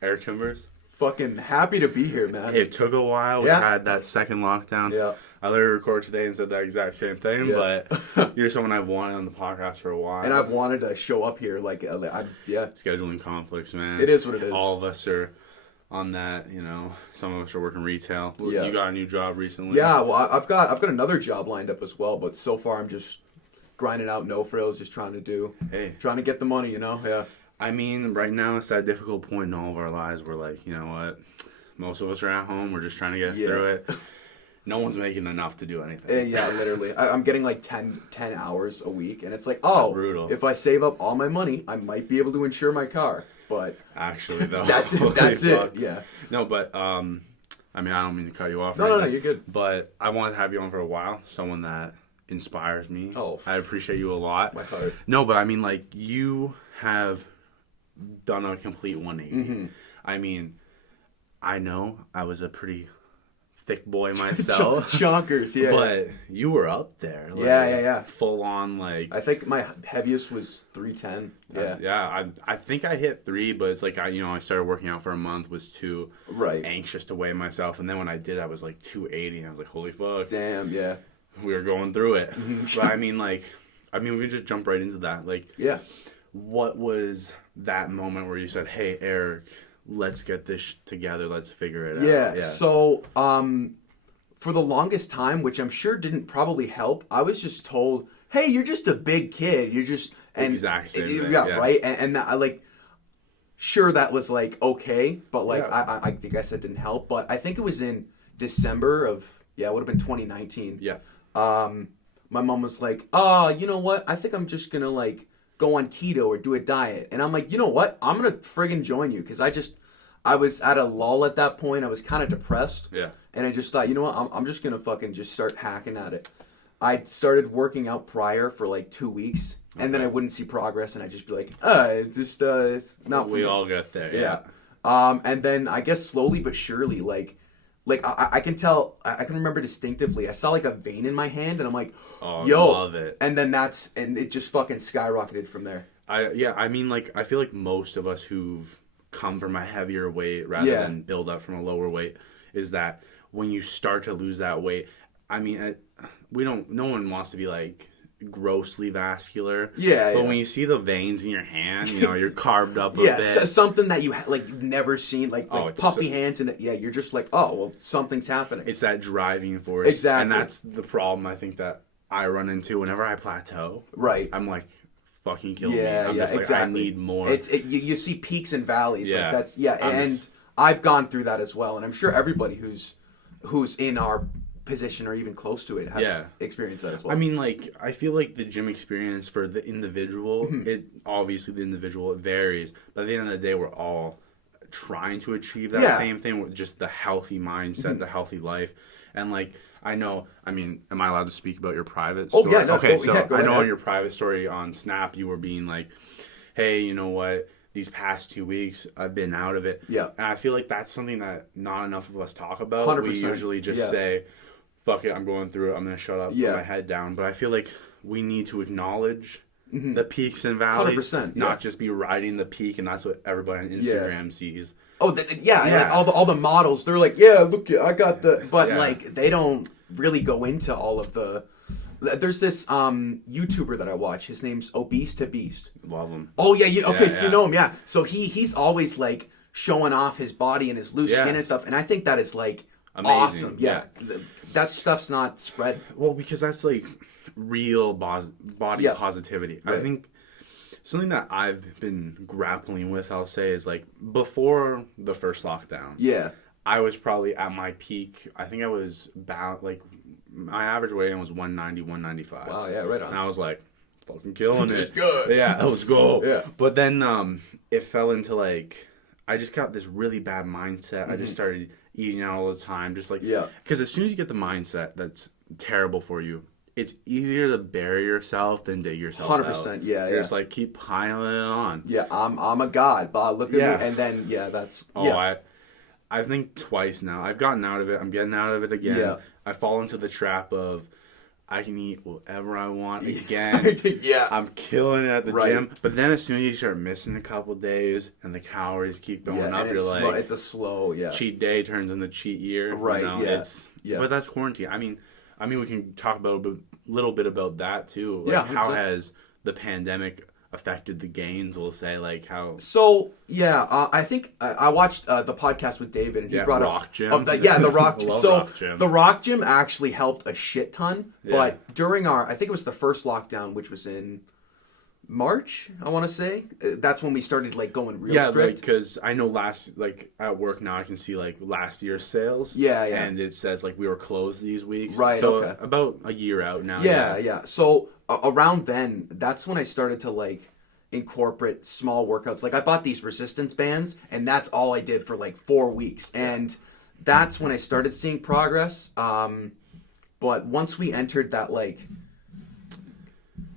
Eric Timbers. Fucking happy to be here, man. It took a while. We had that second lockdown. Yeah. I literally recorded today and said that exact same thing, but you're someone I've wanted on the podcast for a while. And I've wanted to show up here, Scheduling conflicts, man. It is what it is. All of us are on that, you know. Some of us are working retail. Yeah. You got a new job recently. Yeah, well, I've got another job lined up as well, but so far I'm just grinding out no frills, just trying to get the money, you know? Yeah. I mean, right now it's that difficult point in all of our lives where, like, you know what? Most of us are at home. We're just trying to get through it. No one's making enough to do anything. Yeah, literally. I'm getting like 10 hours a week, and it's like, oh, brutal. If I save up all my money, I might be able to insure my car. But actually, though, that's it. Yeah. No, but I mean, I don't mean to cut you off. No, you're good. But I wanted to have you on for a while. Someone that inspires me. Oh, I appreciate you a lot. My heart. No, but I mean, like, you have done a complete 180. Mm-hmm. I mean, I know I was a pretty thick boy myself. Chonkers, yeah. But you were up there. Like, yeah. Full on, like... I think my heaviest was 310. Yeah. I think I hit 3, but it's like, I started working out for a month, was too anxious to weigh myself. And then when I did, I was like 280, and I was like, holy fuck. Damn, yeah. We were going through it. But I mean, we just jump right into that. Like, yeah. What was that moment where you said, hey, Eric, let's get this together, let's figure it out? Yeah, so for the longest time, which I'm sure didn't probably help, I was just told, hey, you're just a big kid. You're just... Exact same thing. Yeah, right? And that, I like... Sure, that was like, okay, but like, I think I said didn't help, but I think it was in December of... Yeah, it would have been 2019. Yeah. My mom was like, oh, you know what? I think I'm just gonna like go on keto or do a diet. And I'm like, you know what? I'm gonna friggin' join you, because I was at a lull at that point. I was kind of depressed. Yeah. And I just thought, you know what? I'm just gonna fucking just start hacking at it. I started working out prior for like 2 weeks, and then I wouldn't see progress, and I'd just be like, it's not for me. We all get there. Yeah. And then I guess slowly but surely, like I can tell, I can remember distinctively, I saw like a vein in my hand, and I'm like, yo, love it. And then and it just fucking skyrocketed from there. I mean, like, I feel like most of us who've come from a heavier weight rather than build up from a lower weight is that when you start to lose that weight, I mean, no one wants to be like grossly vascular. Yeah. But when you see the veins in your hand, you know, you're carved up a bit. Something that you like never seen, like puffy hands, and you're just like, oh, well, something's happening. It's that driving force. Exactly. And that's the problem I think that I run into whenever I plateau. Right. I'm like, fucking kill me. I'm just like, exactly. I need more. You see peaks and valleys. Yeah. Like that's and I've gone through that as well, and I'm sure everybody who's in our position or even close to it have experienced that as well. I mean, like, I feel like the gym experience for the individual, it varies, but at the end of the day, we're all trying to achieve that same thing with just the healthy mindset, the healthy life. And like, I know, I mean, am I allowed to speak about your private story? Oh, yeah, no, okay, so go I know ahead. on your private story on Snap, you were being like, hey, you know what? These past 2 weeks, I've been out of it. Yeah. And I feel like that's something that not enough of us talk about. 100%. We usually just say, fuck it, I'm going through it, I'm going to shut up, put my head down. But I feel like we need to acknowledge the peaks and valleys. 100%. Not just be riding the peak, and that's what everybody on Instagram sees. Oh, like all the models, they're like, yeah, look, I got the... But, like, they don't really go into all of the... There's this YouTuber that I watch. His name's Obese to Beast. Love him. Oh, yeah. Okay, so you know him, yeah. So he's always, like, showing off his body and his loose skin and stuff. And I think that is, like, amazing. Awesome. Yeah. That stuff's not spread. Well, because that's, like, real body positivity. Right. I think something that I've been grappling with, I'll say, is, like, before the first lockdown. Yeah. I was probably at my peak. I think I was about, like... My average weight was 190, 195. Wow, yeah, right on. And I was like, fucking killing it. It's good. Yeah, let's go. Yeah. But then it fell into like, I just got this really bad mindset. I just started eating out all the time. Just like, because as soon as you get the mindset that's terrible for you, it's easier to bury yourself than dig yourself 100%, out. You're just like, keep piling it on. Yeah, I'm a god, but look at me. And then, that's... I think twice now. I've gotten out of it. I'm getting out of it again. Yeah. I fall into the trap of I can eat whatever I want again. Yeah. I'm killing it at the gym. But then as soon as you start missing a couple days and the calories keep going up, you're like... It's a slow, cheat day turns into cheat year. Right, you know? But that's quarantine. I mean, we can talk about a little bit about that, too. Like, how has the pandemic affected the gains, we'll say, like how... So, I think I watched the podcast with David, and he brought Rock up... Gym. The Rock Gym. So, Rock Gym. the Rock Gym actually helped a shit ton, but during I think it was the first lockdown, which was in March, I want to say, that's when we started, like, going real strict. Yeah, because I know at work now I can see, like, last year's sales. Yeah. And it says, like, we were closed these weeks. Right, so about a year out now. Yeah. So, around then, that's when I started to, like, incorporate small workouts. Like, I bought these resistance bands, and that's all I did for, like, 4 weeks. And that's when I started seeing progress. But once we entered that, like,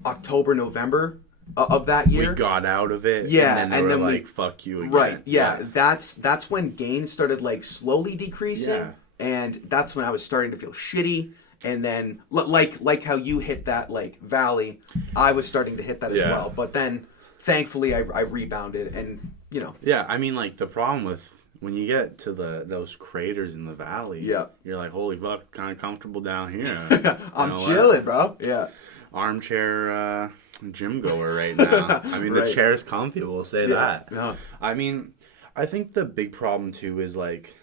October, November of that year, we got out of it. Yeah, and then we were like, fuck you again. Right. Yeah. That's when gains started, like, slowly decreasing. Yeah. And that's when I was starting to feel shitty. And then, like how you hit that, like, valley, I was starting to hit that as well. But then, thankfully, I rebounded, and, you know. Yeah, I mean, like, the problem with when you get to those craters in the valley, you're like, holy fuck, kind of comfortable down here. I'm chilling, bro. Yeah. Armchair gym goer right now. I mean, the chair's comfy, we'll say that. Yeah. I mean, I think the big problem, too, is, like,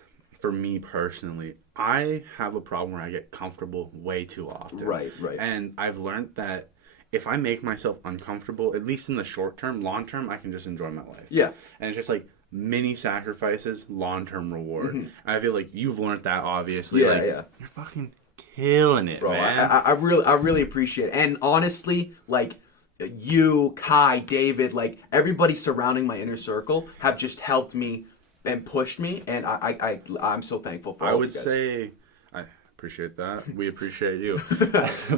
for me personally, I have a problem where I get comfortable way too often. Right. And I've learned that if I make myself uncomfortable, at least in the short term, long term, I can just enjoy my life. Yeah. And it's just like mini sacrifices, long term reward. And I feel like you've learned that, obviously. Yeah. You're fucking killing it, bro, man. I really appreciate it. And honestly, like, you, Kai, David, like, everybody surrounding my inner circle have just helped me and pushed me, and I'm so thankful for all I would you guys. say I appreciate that. We appreciate you.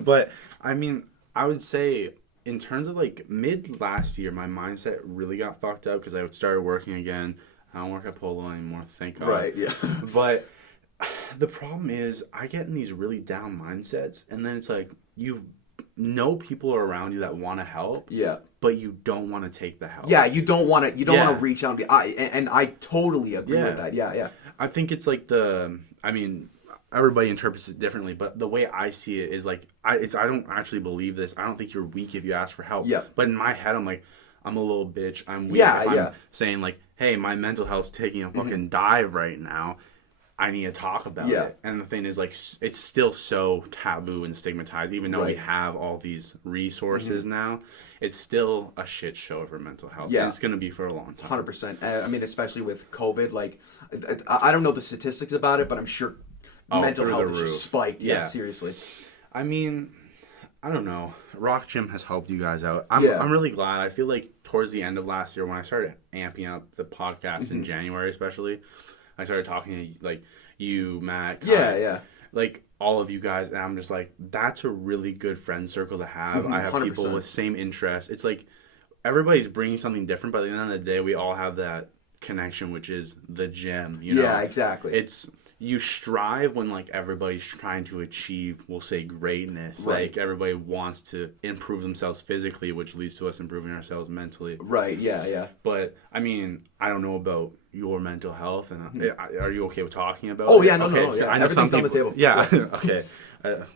But I mean, I would say in terms of, like, mid last year, my mindset really got fucked up because I started working again. I don't work at Polo anymore, thank God. Right, yeah. But the problem is I get in these really down mindsets, and then it's like you know people are around you that want to help. Yeah. But you don't want to take the help. Yeah, you don't want to reach out. And I totally agree with that. Yeah. I think it's like I mean, everybody interprets it differently, but the way I see it is like, I don't actually believe this. I don't think you're weak if you ask for help. Yeah. But in my head, I'm like, I'm a little bitch. I'm weak. I'm saying like, hey, my mental health's taking a fucking dive right now. I need to talk about it. And the thing is, like, it's still so taboo and stigmatized, even though we have all these resources now. It's still a shit show for mental health. Yeah. And it's going to be for a long time. 100%. I mean, especially with COVID, like, I don't know the statistics about it, but I'm sure mental health is just spiked. Yeah, seriously. I mean, I don't know. Rock Gym has helped you guys out. I'm really glad. I feel like towards the end of last year, when I started amping up the podcast in January especially, I started talking to, like, you, Matt, Kai, like, all of you guys, and I'm just like, that's a really good friend circle to have. I have 100%. People with same interests. It's like, everybody's bringing something different, but at the end of the day, we all have that connection, which is the gym, you know? Yeah, exactly. It's, you strive when, like, everybody's trying to achieve, we'll say, greatness. Right. Like, everybody wants to improve themselves physically, which leads to us improving ourselves mentally. Right, yeah. But, I mean, I don't know about your mental health, and are you okay with talking about it? Oh, yeah, no. I know everything's on the table. Yeah, okay.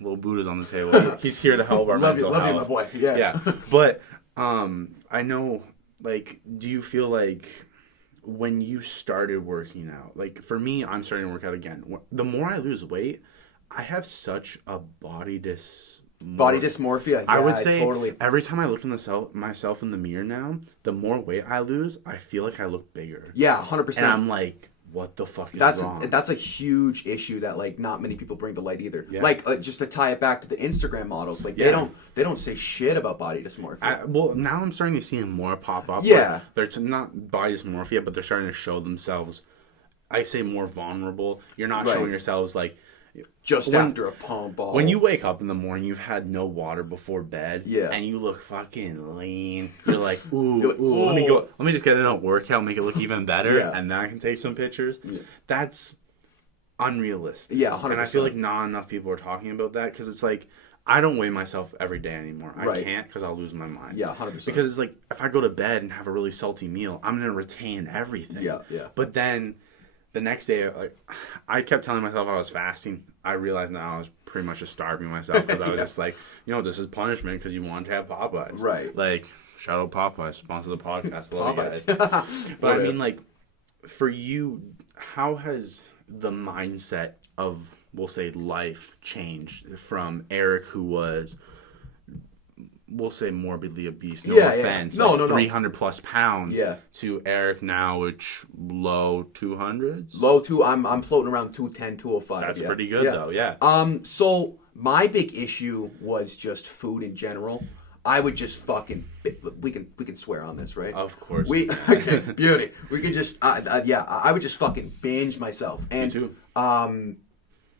Little Buddha's on the table. He's here to help our mental health. Love you, my boy. Yeah. But, I know, like, do you feel like when you started working out, like, for me, I'm starting to work out again. The more I lose weight, I have such a body dysmorphia. Yeah, I would say totally. Every time I look at myself in the mirror now, the more weight I lose, I feel like I look bigger. Yeah, 100%. And I'm like, what the fuck is wrong? That's a huge issue that, like, not many people bring to light either. Yeah. Like, just to tie it back to the Instagram models, like, they don't say shit about body dysmorphia. Well, now I'm starting to see them more pop up. Yeah. They're not body dysmorphia, but they're starting to show themselves, I say, more vulnerable. You're not showing yourselves, like, just after a pump ball. When you wake up in the morning, you've had no water before bed, and you look fucking lean. You're like, ooh, let me just get in a workout, make it look even better, and then I can take some pictures. Yeah. That's unrealistic. Yeah, 100%. And I feel like not enough people are talking about that, because it's like, I don't weigh myself every day anymore. I Right. can't because I'll lose my mind. Yeah, 100%. Because it's like, if I go to bed and have a really salty meal, I'm going to retain everything. Yeah, yeah. But then the next day, like, I kept telling myself I was fasting. I realized now I was pretty much just starving myself because I was just like, this is punishment because you wanted to have Popeyes. Right. Like, shout out Popeyes, sponsor the podcast. Love Popeyes. you guys. But I mean, like, for you, how has the mindset of, we'll say, life changed from Erik, who was, we'll say, morbidly obese, no offense, no, 300 plus pounds, Yeah. to Erik now, which low 200s? Low two, I'm floating around 210, 205. That's yeah. pretty good, though, yeah. So my big issue was just food in general. I would just fucking, we can swear on this, right? Of course. Beauty. We could just, I would just fucking binge myself. And, Me too.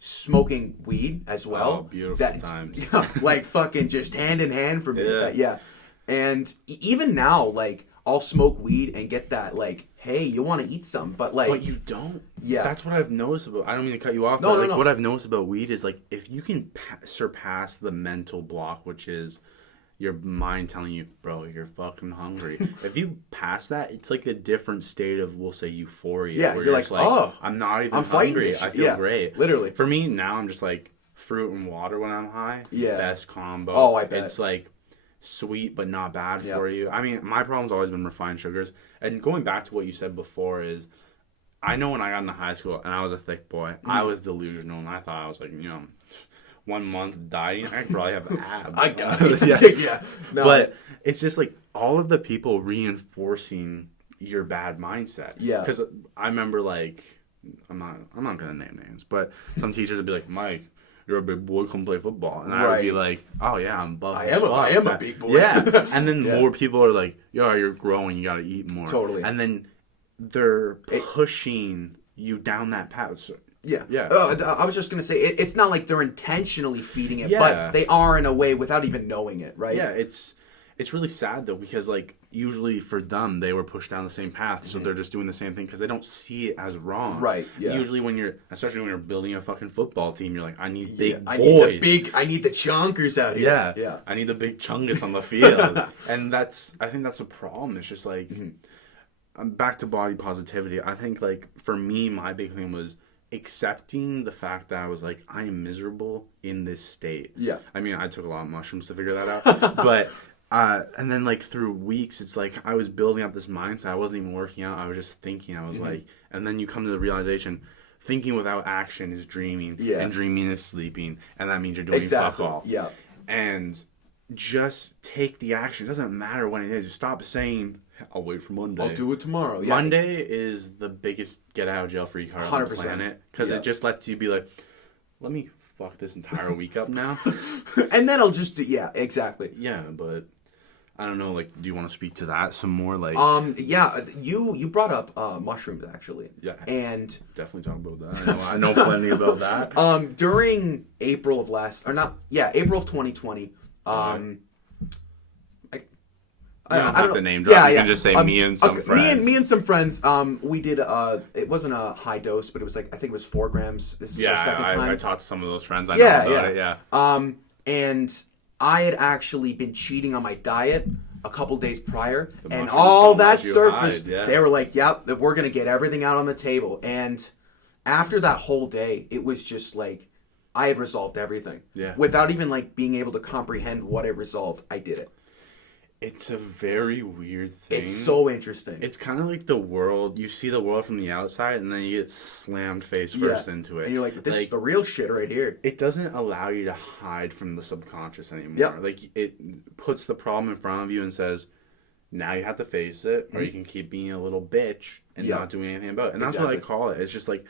Smoking weed as well. Oh, beautiful times. Yeah, like fucking just hand in hand for me. Yeah. And even now, like, I'll smoke weed and get that, like, hey, you want to eat something, but like... But you don't. Yeah. That's what I've noticed about... I don't mean to cut you off, No, but no. what I've noticed about weed is, like, if you can surpass the mental block, which is your mind telling you, bro, you're fucking hungry. If you pass that, it's like a different state of, we'll say, euphoria. Yeah, where you're like, oh, I'm not even I'm fighting hungry. this I shit. feel Yeah, great. literally. For me, now I'm just like, fruit and water when I'm high. Yeah. Best combo. Oh, I bet. It's like sweet but not bad for you. I mean, my problem's always been refined sugars. And going back to what you said before is, I know when I got into high school and I was a thick boy, I was delusional and I thought I was like, 1 month dieting, I could probably have abs. I got it. Yeah. No. But it's just like all of the people reinforcing your bad mindset. Yeah. Because I remember, like, I'm not gonna name names, but some teachers would be like, Mike, you're a big boy, come play football. And I would be like, oh yeah, I'm buff as fuck. I am a big boy. Yeah. And then more people are like, yo, you're growing, you gotta eat more. Totally. And then they're pushing you down that path. So, Yeah. Yeah. I was just going to say, it's not like they're intentionally feeding it, Yeah. but they are in a way without even knowing it, right? Yeah, it's really sad though, because like usually for them they were pushed down the same path, so they're just doing the same thing because they don't see it as wrong. Right. Yeah. Usually especially when you're building a fucking football team, you're like, I need big I boys. I need the chunkers out here. Yeah. I need the big chungus on the field, and I think that's a problem. It's just like, I'm back to body positivity. I think like for me, my big thing was accepting the fact that I was like, I am miserable in this state. Yeah. I mean, I took a lot of mushrooms to figure that out. But, and then like through weeks, it's like I was building up this mindset. I wasn't even working out. I was just thinking. I was like, and then you come to the realization, thinking without action is dreaming. Yeah. And dreaming is sleeping. And that means you're doing fuck all. Yeah. And just take the action. It doesn't matter when it is. Just stop saying, I'll wait for Monday. I'll do it tomorrow. Yeah. Monday is the biggest get out of jail free card on the 100%. planet, because it just lets you be like, let me fuck this entire week up now. And then I'll just exactly. Yeah, but I don't know, like, do you want to speak to that some more? Like, you brought up mushrooms actually. Yeah. And definitely talk about that. I know plenty about that. During April of 2020, You don't I have don't to know. name drop. Yeah, You yeah. can just say me and some friends. Me and some friends. We did. It wasn't a high dose, but it was like, I think it was 4 grams. This is our second time. I talked to some of those friends. I know about it. Yeah. And I had actually been cheating on my diet a couple days prior, and mushrooms all don't that let you surfaced. hide, yeah. They were like, "Yep, we're gonna get everything out on the table." And after that whole day, it was just like I had resolved everything. Yeah. Without even like being able to comprehend what I resolved, I did it. It's a very weird thing. It's so interesting. It's kind of like the world. You see the world from the outside, and then you get slammed face first into it. And you're like, this is the real shit right here. It doesn't allow you to hide from the subconscious anymore. Yep. Like, it puts the problem in front of you and says, now you have to face it, or you can keep being a little bitch and not doing anything about it. And that's what I call it. It's just like,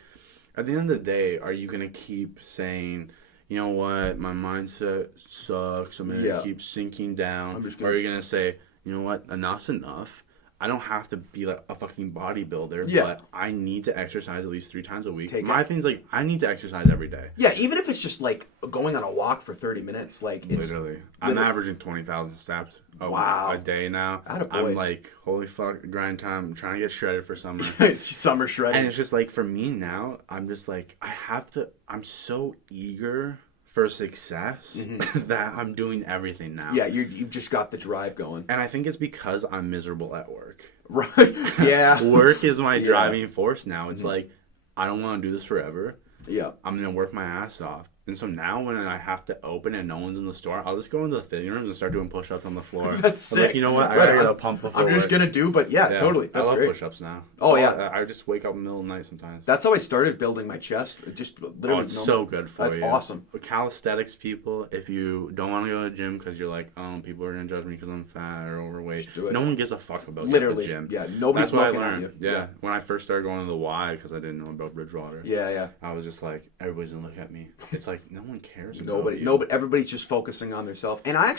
at the end of the day, are you going to keep saying, you know what, my mindset sucks, I'm going to keep sinking down, or are you going to say, you know what, enough's enough, I don't have to be like a fucking bodybuilder, but I need to exercise at least 3 times a week. My thing's like, I need to exercise every day. Yeah, even if it's just like going on a walk for 30 minutes, like it's literally. I'm averaging 20,000 steps a day now. I'm like, holy fuck, grind time. I'm trying to get shredded for summer. It's summer shredding. And it's just like, for me now, I'm just like, I'm so eager for success that I'm doing everything now. Yeah, you've just got the drive going. And I think it's because I'm miserable at work. Right. Yeah. Work is my driving force now. It's like, I don't want to do this forever. Yeah. I'm going to work my ass off. And so now when I have to open and no one's in the store, I'll just go into the fitting rooms and start doing push-ups on the floor. That's sick. Like, you know what? I gotta get a pump before I'm just going to do, but totally. That's I love great. push-ups now. Oh, so yeah. I just wake up in the middle of the night sometimes. That's how I started building my chest. Just literally. It's so good for That's you. That's awesome. But calisthenics people, if you don't want to go to the gym because you're like, oh, people are going to judge me because I'm fat or overweight. No one gives a fuck about the gym. Yeah, nobody's looking at you. Yeah. When I first started going to the Y, because I didn't know about Bridgewater. Yeah. I was just like, everybody's going to look at me. It's like, no one cares about Nobody. you. Nobody. Everybody's just focusing on themselves. And I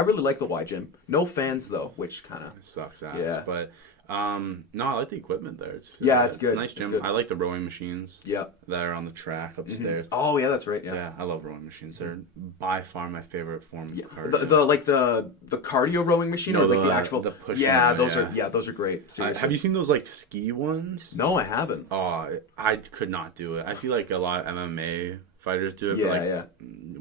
really like the Y gym. No fans though, which kind of sucks ass. Yeah. But no, I like the equipment there. It's good. It's a nice gym. I like the rowing machines. Yeah. That are on the track upstairs. Oh yeah, that's right. Yeah, I love rowing machines. They're by far my favorite form of cardio. The cardio rowing machine or like the actual pushing. Those are great. Seriously. Have you seen those like ski ones? No, I haven't. Oh, I could not do it. I see like a lot of MMA fighters do it for like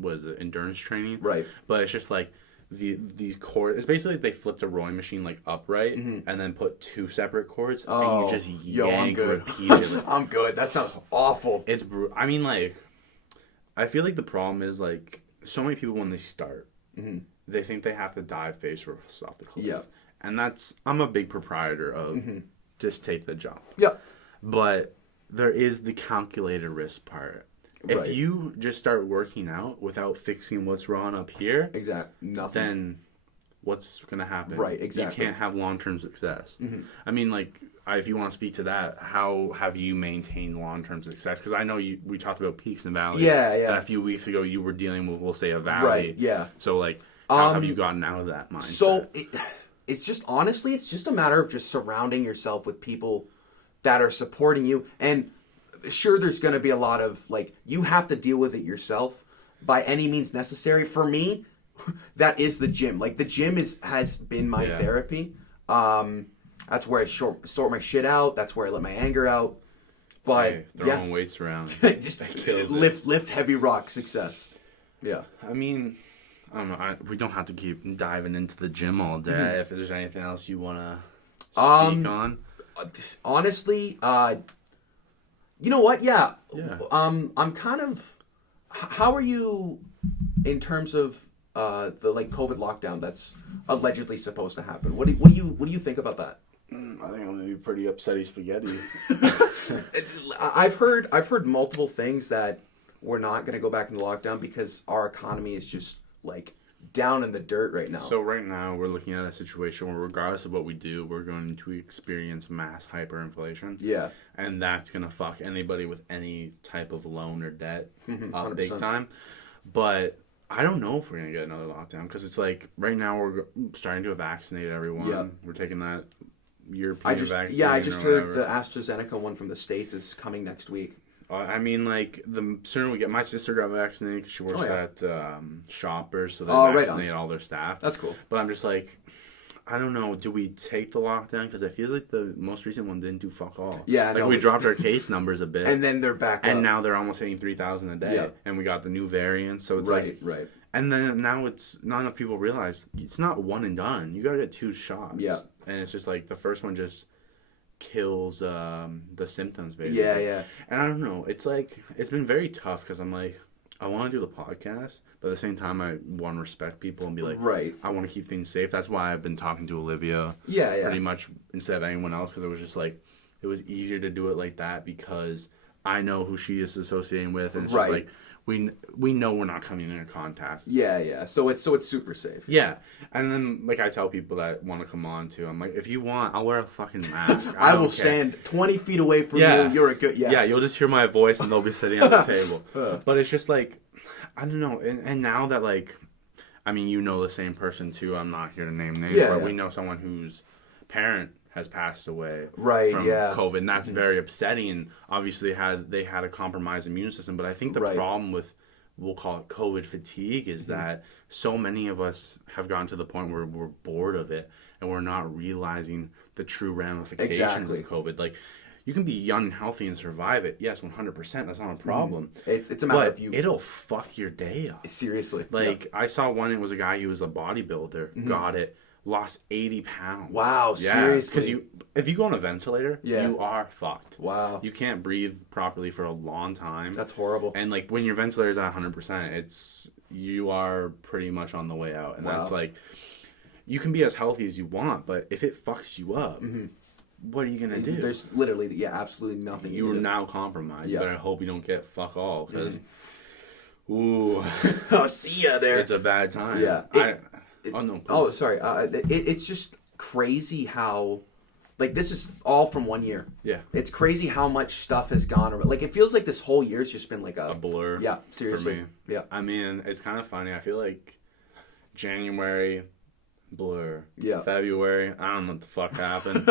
what is it, endurance training? Right. But it's just like these cords. It's basically they flipped a rowing machine like upright and then put two separate cords and you just yank repeatedly. I'm good. That sounds awful. It's I mean like I feel like the problem is like so many people when they start they think they have to dive face first off the cliff. Yeah. And I'm a big proprietor of just take the jump. Yeah. But there is the calculated risk part. If you just start working out without fixing what's wrong up here, nothing. Then what's going to happen? Right, exactly. You can't have long-term success. I mean, like, if you want to speak to that, how have you maintained long-term success? Because I know we talked about peaks and valleys. Yeah. A few weeks ago, you were dealing with, we'll say, a valley. Right, yeah. So, like, how have you gotten out of that mindset? So, it's just, honestly, it's just a matter of just surrounding yourself with people that are supporting you. And sure, there's going to be a lot of, like, you have to deal with it yourself by any means necessary. For me, that is the gym. Like, the gym has been my therapy. That's where I sort my shit out. That's where I let my anger out. But throwing weights around. Just lift heavy rock success. Yeah. I mean, I don't know. We don't have to keep diving into the gym all day. If there's anything else you want to speak on. Honestly, you know what? Yeah. I'm kind of. How are you in terms of the like COVID lockdown that's allegedly supposed to happen? What do you think about that? I think I'm gonna be pretty upsetty spaghetti. I've heard multiple things that we're not gonna go back into lockdown because our economy is just like down in the dirt right now. So right now we're looking at a situation where regardless of what we do, we're going to experience mass hyperinflation. Yeah. And that's going to fuck anybody with any type of loan or debt up big time. But I don't know if we're going to get another lockdown because it's like right now we're starting to vaccinate everyone. Yeah. We're taking that European vaccine. Yeah, I just heard the AstraZeneca one from the States is coming next week. I mean, like, the sooner we get... My sister got vaccinated because she works at Shoppers, so they vaccinate all their staff. That's cool. But I'm just like, I don't know, do we take the lockdown? Because I feel like the most recent one didn't do fuck all. Yeah, like, we dropped our case numbers a bit. And then they're back and now they're almost hitting 3,000 a day. Yeah. And we got the new variants, so it's right. And then now it's... Not enough people realize it's not one and done. You gotta get 2 shots. Yeah. And it's just like, the first one just... kills the symptoms basically. Yeah. And I don't know, it's like it's been very tough because I'm like I want to do the podcast, but at the same time I want to respect people and be like, I want to keep things safe. That's why I've been talking to Olivia pretty much instead of anyone else, because it was just like it was easier to do it like that because I know who she is associating with, and it's just like we know we're not coming into contact. Yeah. So it's super safe. Yeah. And then like I tell people that want to come on too, I'm like, if you want, I'll wear a fucking mask. I will stand 20 feet away from you. You're a good Yeah, you'll just hear my voice and they'll be sitting at the table. But it's just like I don't know. And now that like I mean, you know the same person too. I'm not here to name names, but we know someone whose parent has passed away from COVID, and that's very upsetting. And obviously, they had a compromised immune system. But I think the problem with, we'll call it COVID fatigue, is that so many of us have gotten to the point where we're bored of it, and we're not realizing the true ramifications of COVID. Like, you can be young and healthy and survive it. Yes, 100%. That's not a problem. It's a matter of you. It'll fuck your day up. Seriously. Like, I saw one, it was a guy, he was a bodybuilder, got it, lost 80 pounds. Wow, seriously? Because if you go on a ventilator, you are fucked. Wow. You can't breathe properly for a long time. That's horrible. And, like, when your ventilator's at 100%, you are pretty much on the way out. And that's, like, you can be as healthy as you want, but if it fucks you up, what are you going to do? There's literally, absolutely nothing. You are now compromised. Yeah. But I hope you don't get fuck all, because, ooh. I'll see ya there. It's a bad time. Yeah. Oh, no, please. Oh, sorry. It's just crazy how, like, this is all from 1 year. Yeah. It's crazy how much stuff has gone around. Like, it feels like this whole year's just been like a blur. Yeah, seriously. For me. Yeah. I mean, it's kind of funny. I feel like January, blur. Yeah. February, I don't know what the fuck happened.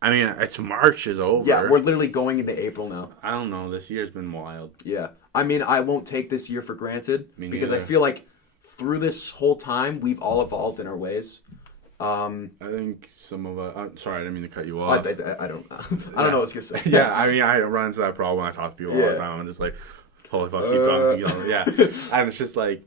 I mean, it's March is over. Yeah, we're literally going into April now. I don't know. This year's been wild. Yeah. I mean, I won't take this year for granted. Me because I neither. feel like through this whole time, we've all evolved in our ways. I think some of us... sorry, I didn't mean to cut you off. I don't I don't know what I was going to say. Yeah, I mean, I run into that problem when I talk to people all the time. I'm just like, holy fuck, keep talking to you. Yeah. And it's just like,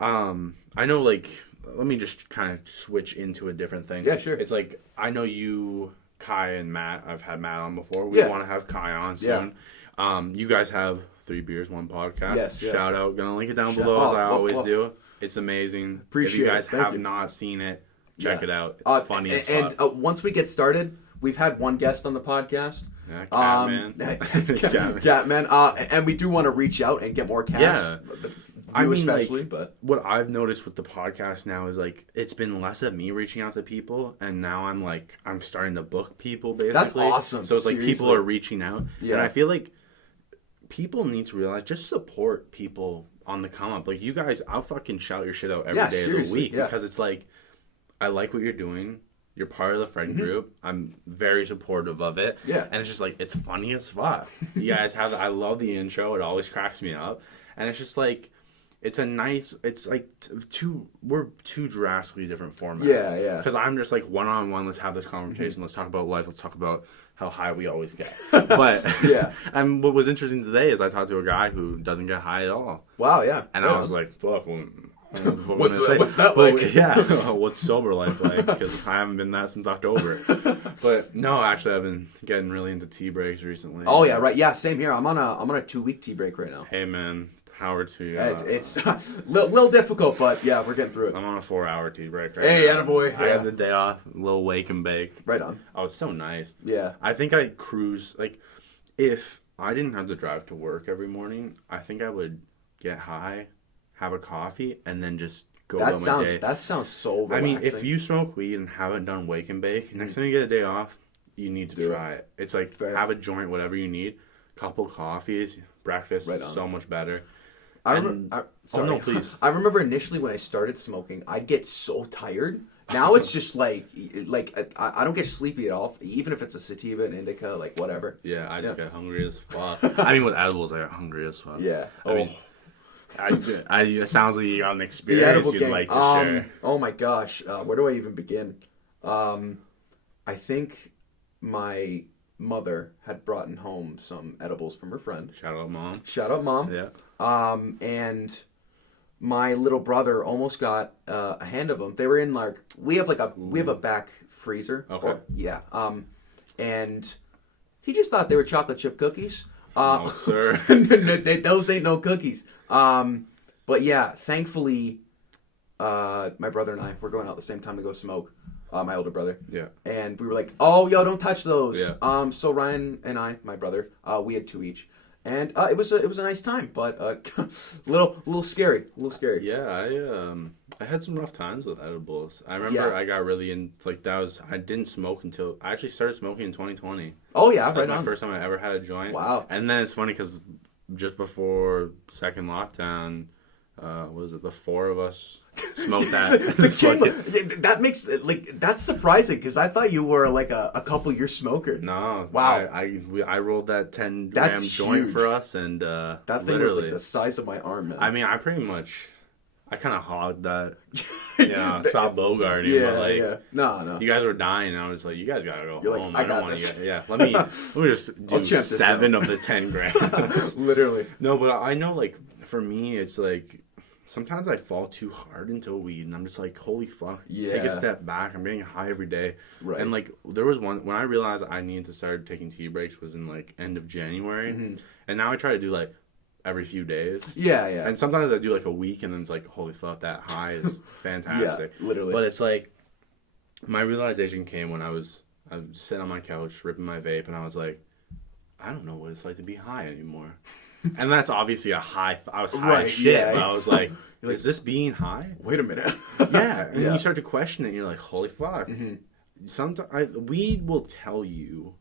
I know, like, let me just kind of switch into a different thing. Yeah, sure. It's like, I know you, Kai, and Matt. I've had Matt on before. We want to have Kai on soon. Yeah. You guys have 3 Beers, 1 Podcast. Yes. Yeah. Shout out. Gonna link it down below, as I always do. It's amazing. Appreciate if you guys it. Thank have you. not seen it, check it out. It's funny as fuck. And once we get started, we've had 1 guest on the podcast. Yeah, Catman. Catman. And we do want to reach out and get more casts. Yeah. I mean, especially, like, but what I've noticed with the podcast now is, like, it's been less of me reaching out to people, and now I'm starting to book people, basically. That's awesome. So it's like Seriously. people are reaching out. Yeah. And I feel like people need to realize, just support people on the come up. Like, you guys, I'll fucking shout your shit out every day of the week, because it's like, I like what you're doing. You're part of the friend group. I'm very supportive of it. Yeah. And it's just like, it's funny as fuck. You guys I love the intro. It always cracks me up. And it's just like, it's like we're two drastically different formats. Yeah. Because I'm just like, one-on-one, let's have this conversation. Let's talk about life. Let's talk about how high we always get. But, yeah. And what was interesting today is I talked to a guy who doesn't get high at all. Wow, yeah. And I was like, fuck, well, what's that like? Yeah, what's sober life like? Because I haven't been that since October. But no, actually, I've been getting really into tea breaks recently. Oh yeah, right. Yeah, same here. I'm on a 2-week tea break right now. Hey man, power to you. It's a little difficult, but yeah, we're getting through it. I'm on a 4-hour tea break right hey, now. attaboy. I had the day off, a little wake and bake. Right on. Oh, it's so nice. Yeah. I think I cruise, like, if I didn't have to drive to work every morning, I think I would get high, have a coffee, and then just go about my day. That sounds so relaxing. I mean, if you smoke weed and haven't done wake and bake, next time you get a day off, you need to try it. It's like, have a joint, whatever you need, couple coffees, breakfast, so much better. No, please. I remember initially when I started smoking, I'd get so tired. Now it's just like I don't get sleepy at all, even if it's a sativa, an indica, like whatever. Yeah, I just get hungry as fuck. I mean, with edibles, I get hungry as fuck. Yeah. I mean, it sounds like you got an experience you'd like to share. Oh my gosh, where do I even begin? I think my mother had brought home some edibles from her friend. Shout out, mom. Shout out, mom. Yeah. And my little brother almost got a hand of them. They were in we have a back freezer. Okay. Yeah. And he just thought they were chocolate chip cookies. No, sir. Those ain't no cookies. But yeah, thankfully, my brother and I were going out at the same time to go smoke. My older brother. Yeah. And we were like, oh, yo, don't touch those. Yeah. So Ryan and I, my brother, we had 2 each. And it was a nice time, but little scary. Yeah, I had some rough times with edibles. I remember I got really in, like, I didn't smoke until, I actually started smoking in 2020. Oh yeah, that was my first time I ever had a joint. Wow. And then it's funny because just before second lockdown, the 4 of us smoked that. That makes that's surprising because I thought you were like a couple year smoker. No, wow. I rolled that 10-gram joint for us, and that thing was like the size of my arm, man. I mean, I pretty much I kind of hogged that. Yeah, stop bogarting. But like, no. You guys were dying, and I was like, you guys gotta go You're home. like, I don't want to. Yeah, let me just do 7 of the 10 grams. Literally. No, but I know, like, for me, it's like sometimes I fall too hard into weed, and I'm just like, holy fuck. Yeah. Take a step back. I'm getting high every day. Right. And like, there was one when I realized I needed to start taking tea breaks was in like end of January, and now I try to do like every few days. Yeah. And sometimes I do like a week, and then it's like, holy fuck, that high is fantastic. Yeah, literally. But it's like, my realization came when I was sitting on my couch, ripping my vape, and I was like, I don't know what it's like to be high anymore. And that's obviously a high. I was high as shit, but I was like, is this being high? Wait a minute. Yeah. And you start to question it, and you're like, holy fuck. Sometimes weed will tell you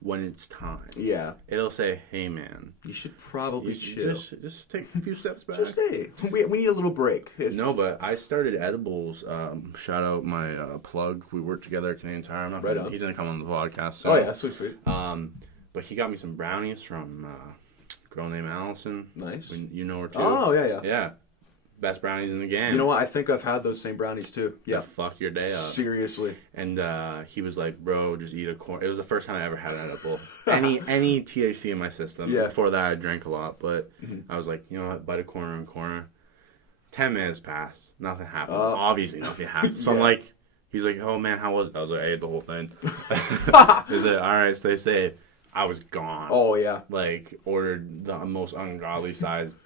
when it's time. Yeah. It'll say, hey, man. You should probably chill. Just take a few steps back. Just hey. We need a little break. No, but I started edibles. Shout out my plug. We worked together at Canadian Tire. He's going to come on the podcast. So, oh, yeah. Sweet. But he got me some brownies from a girl named Allison. Nice. You know her, too. Oh, yeah. Yeah. Best brownies in the game. You know what? I think I've had those same brownies too. Yeah. Fuck your day up. Seriously. And he was like, bro, just eat a corn. It was the first time I ever had an edible. any THC in my system. Yeah. Before that, I drank a lot. But I was like, you know what? Bite a corner and corner. 10 minutes pass. Nothing happens. Obviously, nothing happens. So I'm like, he's like, oh man, how was it? I was like, I ate the whole thing. He's like, all right, stay safe. I was gone. Oh, yeah. Like, ordered the most ungodly sized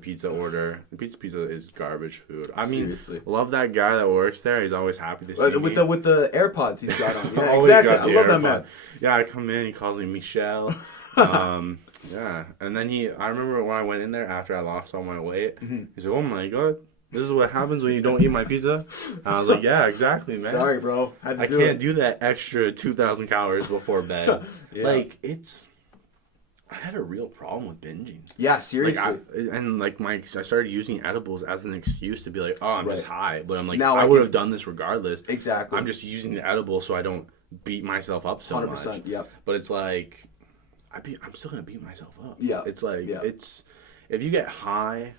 pizza order. The pizza is garbage food. I mean, seriously. Love that guy that works there. He's always happy to see me. With the AirPods he's got on. Yeah, Always exactly. got I the love that AirPod. man. Yeah, I come in, he calls me Michelle. Yeah. And then I remember when I went in there after I lost all my weight, he's like, oh my God. This is what happens when you don't eat my pizza. And I was like, yeah, exactly, man. Sorry, bro. I can't do that extra 2,000 calories before bed. Like, I had a real problem with binging. Yeah, seriously. I started using edibles as an excuse to be like, oh, I'm just high. But I'm like, now I would have done this regardless. Exactly. I'm just using the edible so I don't beat myself up so 100%, much. Yep. But it's like, I'm still going to beat myself up. Yeah. It's like, if you get high,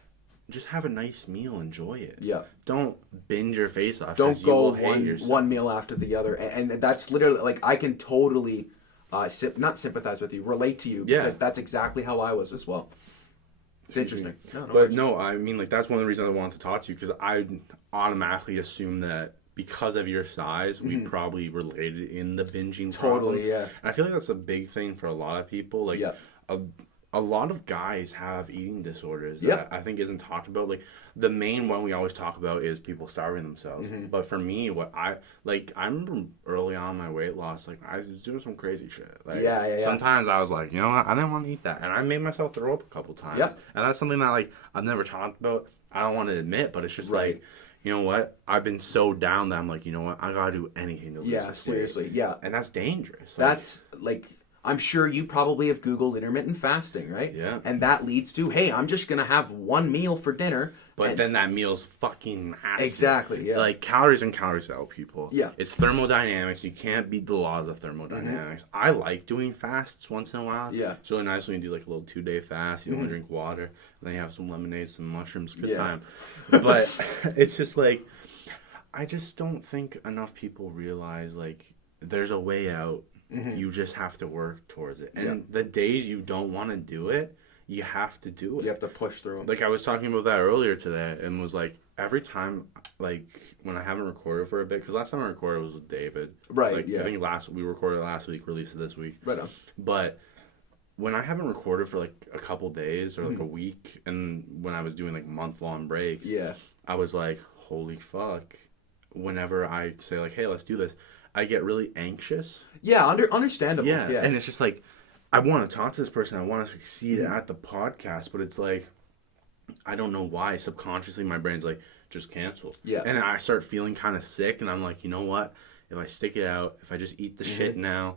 just have a nice meal, enjoy it. Yeah. Don't binge your face off. Don't go one meal after the other. And that's literally, like, I can totally... not sympathize with you, relate to you, because that's exactly how I was as well. It's interesting. No, I mean, like, that's one of the reasons I wanted to talk to you, because I automatically assume that because of your size, we probably related in the binging problem. Totally, yeah. And I feel like that's a big thing for a lot of people. Like, a lot of guys have eating disorders that I think isn't talked about. Like, the main one we always talk about is people starving themselves. But for me, I remember early on my weight loss, like, I was doing some crazy shit. Like, sometimes I was like, you know what, I didn't want to eat that. And I made myself throw up a couple times. And that's something that, like, I've never talked about. I don't want to admit, but it's just like, you know what, I've been so down that I'm like, you know what, I gotta do anything to lose this weight. Seriously, yeah. And that's dangerous. That's, like... I'm sure you probably have Googled intermittent fasting, right? Yeah. And that leads to, hey, I'm just going to have one meal for dinner. But then that meal's fucking massive. Exactly, yeah. Like, calories in, calories out, people. Yeah. It's thermodynamics. You can't beat the laws of thermodynamics. I like doing fasts once in a while. Yeah. It's really nice when you do, like, a little 2-day fast. You only drink water. And then you have some lemonade, some mushrooms. Good time. But it's just, like, I just don't think enough people realize, like, there's a way out. You just have to work towards it. And the days you don't want to do it, you have to do it. You have to push through them. Like, I was talking about that earlier today, and was like, every time, like, when I haven't recorded for a bit, because last time I recorded was with David. Right, like, I think we recorded last week, released it this week. Right on. But when I haven't recorded for, like, a couple days or, like, a week, and when I was doing, like, month-long breaks, I was like, holy fuck. Whenever I say, like, hey, let's do this, I get really anxious. Yeah, understandable. Yeah, and it's just like, I want to talk to this person. I want to succeed at the podcast, but it's like, I don't know why. Subconsciously, my brain's like, just cancel. Yeah. And I start feeling kind of sick, and I'm like, you know what? If I stick it out, if I just eat the shit now,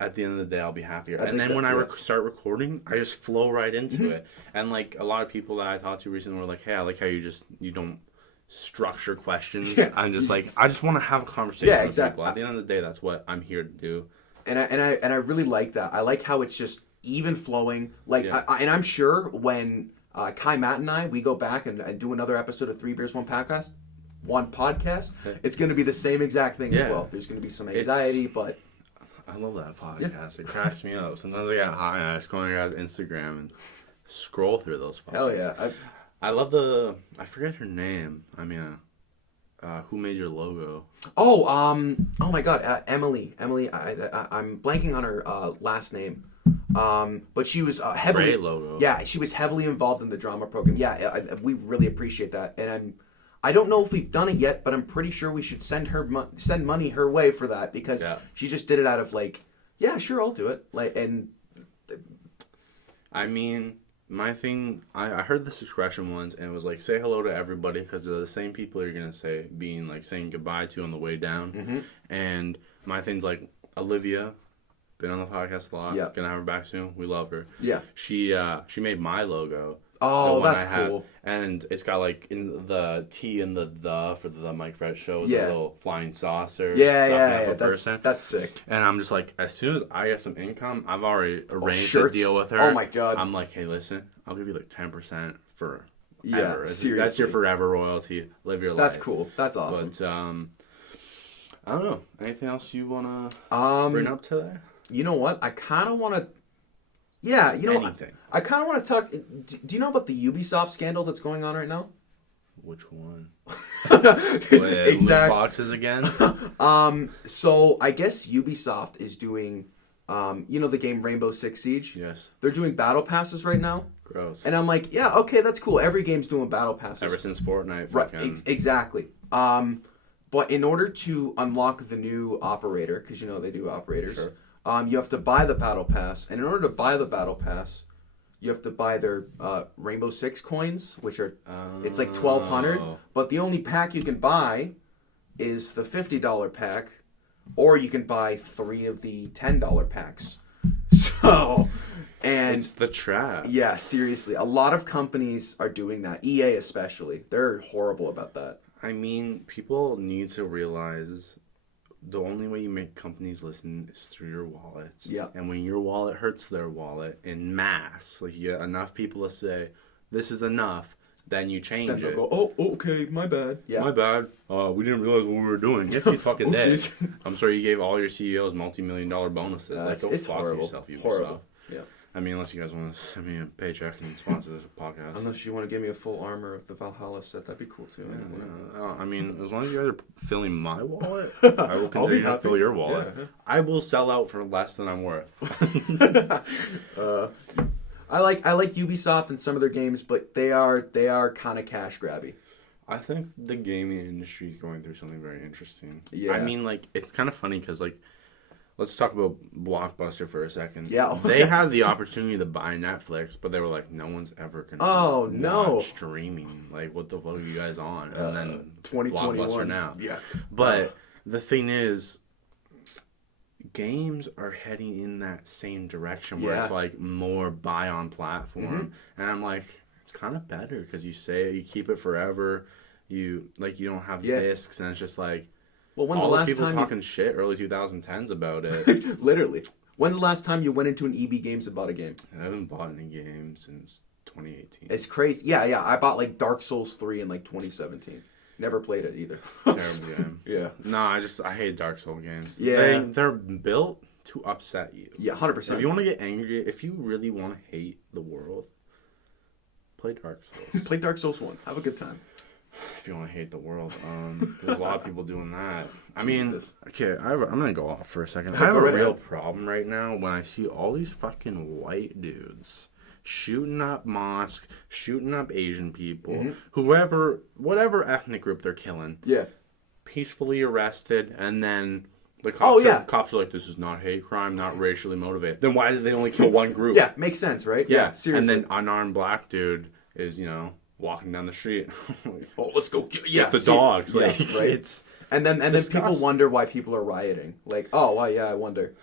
at the end of the day, I'll be happier. That's then when I start recording, I just flow right into it. And, like, a lot of people that I talked to recently were like, hey, I like how you don't structure questions. I'm just like, I just want to have a conversation with people. At the end of the day, that's what I'm here to do. And I really like that. I like how it's just even flowing. Like, and I'm sure when Kai, Matt, and I, we go back and do another episode of 3 Beers, 1 Podcast. It's going to be the same exact thing as well. There's going to be some anxiety, but... I love that podcast. It cracks me up. Sometimes I get high and I just go on your guys' Instagram and scroll through those photos. Hell yeah. I love I forget her name. I mean, who made your logo? Oh my God, Emily. I'm blanking on her last name. But she was heavily... Great logo. Yeah, she was heavily involved in the drama program. Yeah, we really appreciate that. And I don't know if we've done it yet, but I'm pretty sure we should send money her way for that, because she just did it out of like, yeah, sure, I'll do it. I mean, my thing, I heard this expression once, and it was like, say hello to everybody, because they're the same people you're gonna saying goodbye to on the way down. Mm-hmm. And my thing's like Olivia, been on the podcast a lot. Yeah. Gonna have her back soon. We love her. Yeah. She made my logo. Oh, that's cool. And it's got like in the T and the for the Mike Fred show is a little flying saucer. Yeah. That's sick. And I'm just like, as soon as I get some income, I've already arranged a deal with her. Oh my God. I'm like, hey, listen, I'll give you like 10% for ever. Seriously. That's your forever royalty. Live your life. That's cool. That's awesome. But I don't know. Anything else you wanna bring up today? You know what? I kind of want to. Yeah, you know, anything. I kind of want to talk. Do you know about the Ubisoft scandal that's going on right now? Which one? Exactly. Loot boxes again. So I guess Ubisoft is doing, the game Rainbow Six Siege. Yes. They're doing battle passes right now. Gross. And I'm like, yeah, okay, that's cool. Every game's doing battle passes. Ever since Fortnite. Right. Exactly. But in order to unlock the new operator, because they do operators. Sure. You have to buy the battle pass, and in order to buy the battle pass, you have to buy their Rainbow Six coins, which are it's like 1,200. But the only pack you can buy is the $50 pack, or you can buy 3 of the $10 packs. So, and it's the trap. Yeah, seriously, a lot of companies are doing that. EA especially, they're horrible about that. I mean, people need to realize the only way you make companies listen is through your wallets. Yeah. And when your wallet hurts their wallet in mass, like you get enough people to say, this is enough, then you change then it. They'll go, oh, okay, my bad. Yeah. My bad. We didn't realize what we were doing. Yes, you fucking did. I'm sorry you gave all your CEOs multi-million-dollar bonuses. Go it's fuck horrible. yourself, Ubisoft. Horrible. Yeah. I mean, unless you guys want to send me a paycheck and sponsor this podcast. Unless you want to give me a full armor of the Valhalla set, that'd be cool too. I mean, as long as you guys are filling my wallet, I will continue to fill your wallet. Yeah. I will sell out for less than I'm worth. I like Ubisoft and some of their games, but they are kind of cash grabby. I think the gaming industry is going through something very interesting. Yeah. I mean, it's kind of funny because let's talk about Blockbuster for a second. Yeah. Okay. They had the opportunity to buy Netflix, but they were like, no one's ever going to watch streaming. Like, what the fuck are you guys on? And then 2021 Blockbuster now. Yeah. But the thing is, games are heading in that same direction where it's like more buy on platform. Mm-hmm. And I'm like, it's kind of better because you keep it forever. You don't have discs, and it's just like, well, when's all the those last people time talking shit early 2010s about it. Literally. When's the last time you went into an EB Games and bought a game? I haven't bought any games since 2018. It's crazy. Yeah. I bought Dark Souls 3 in 2017. Never played it either. Terrible game. Yeah. No, I hate Dark Souls games. Yeah. They're built to upset you. Yeah, 100%. If you want to get angry, if you really want to hate the world, play Dark Souls. Play Dark Souls 1. Have a good time. If you want to hate the world, there's a lot of people doing that. I mean, okay, I'm gonna go off for a second. I have a real problem right now when I see all these fucking white dudes shooting up mosques, shooting up Asian people, whatever ethnic group they're killing. Yeah, peacefully arrested, and then the cops are like, this is not hate crime, not racially motivated. Then why did they only kill one group? Yeah, makes sense, right? Yeah, seriously. And then unarmed black dude is walking down the street. Let's go get the dogs. Right. It's and then people wonder why people are rioting. I wonder.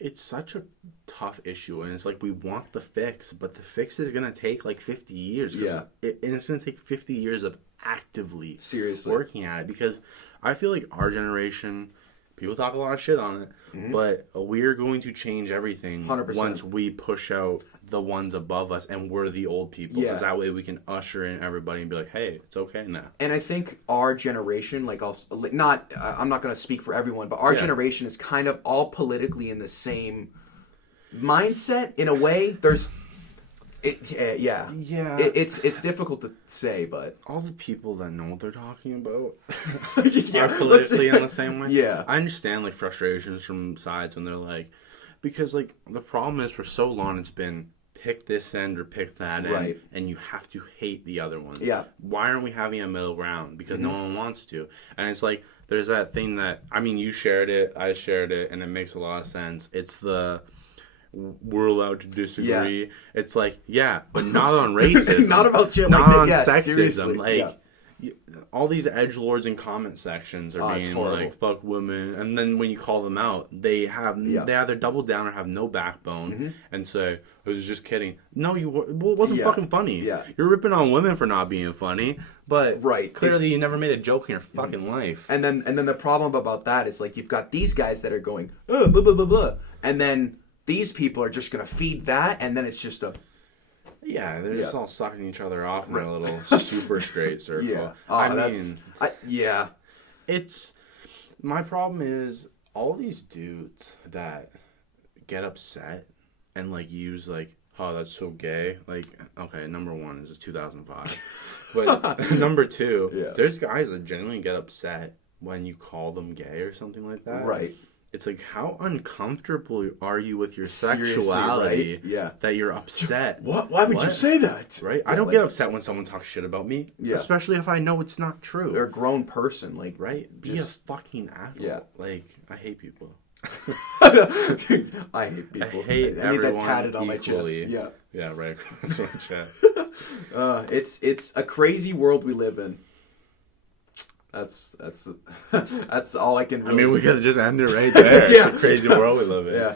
It's such a tough issue, and it's like we want the fix, but the fix is gonna take 50 years. Yeah, and it's gonna take 50 years of actively seriously working at it, because I feel like our generation, people talk a lot of shit on it, but we're going to change everything 100%. once we push out the ones above us and we're the old people. Because that way we can usher in everybody and be like, hey, it's okay now. And I think our generation, like, I'm not going to speak for everyone, but our generation is kind of all politically in the same mindset in a way. It's difficult to say, but all the people that know what they're talking about are politically in the same way. Yeah, I understand like frustrations from sides when they're like, because like the problem is for so long it's been pick this end or pick that end, and you have to hate the other one. Yeah. Why aren't we having a middle ground? Because no one wants to. And it's like there's that thing that, I mean, you shared it, I shared it, and it makes a lot of sense. It's the we're allowed to disagree. Yeah. It's like, but not on racism. Not about shit not like that. on Yeah, sexism. seriously. Like, all these edgelords in comment sections are being like, fuck women. And then when you call them out, they either double down or have no backbone and say, I was just kidding. No, it wasn't fucking funny. Yeah. You're ripping on women for not being funny, but clearly you never made a joke in your fucking life. And then the problem about that is, like, you've got these guys that are going, oh, blah, blah, blah, blah. And then these people are just going to feed that, and then it's just a... Yeah, they're just all sucking each other off in a little super straight circle. Yeah. It's... My problem is, all these dudes that get upset and, like, use, like, oh, that's so gay. Like, okay, number one, this is 2005. But number two, there's guys that genuinely get upset when you call them gay or something like that. Right. It's like, how uncomfortable are you with your sexuality that you're upset? What? Why would you say that? Right? I don't get upset when someone talks shit about me, especially if I know it's not true. They're a grown person, like, right? Be a fucking adult. Yeah. Like, I hate people. I hate people. I hate everyone. I need that tatted on equally. My chest. Yeah, right. Across my chest. It's a crazy world we live in. That's all I can really... I mean, we could have just ended right there. It's a crazy world we live in. Yeah.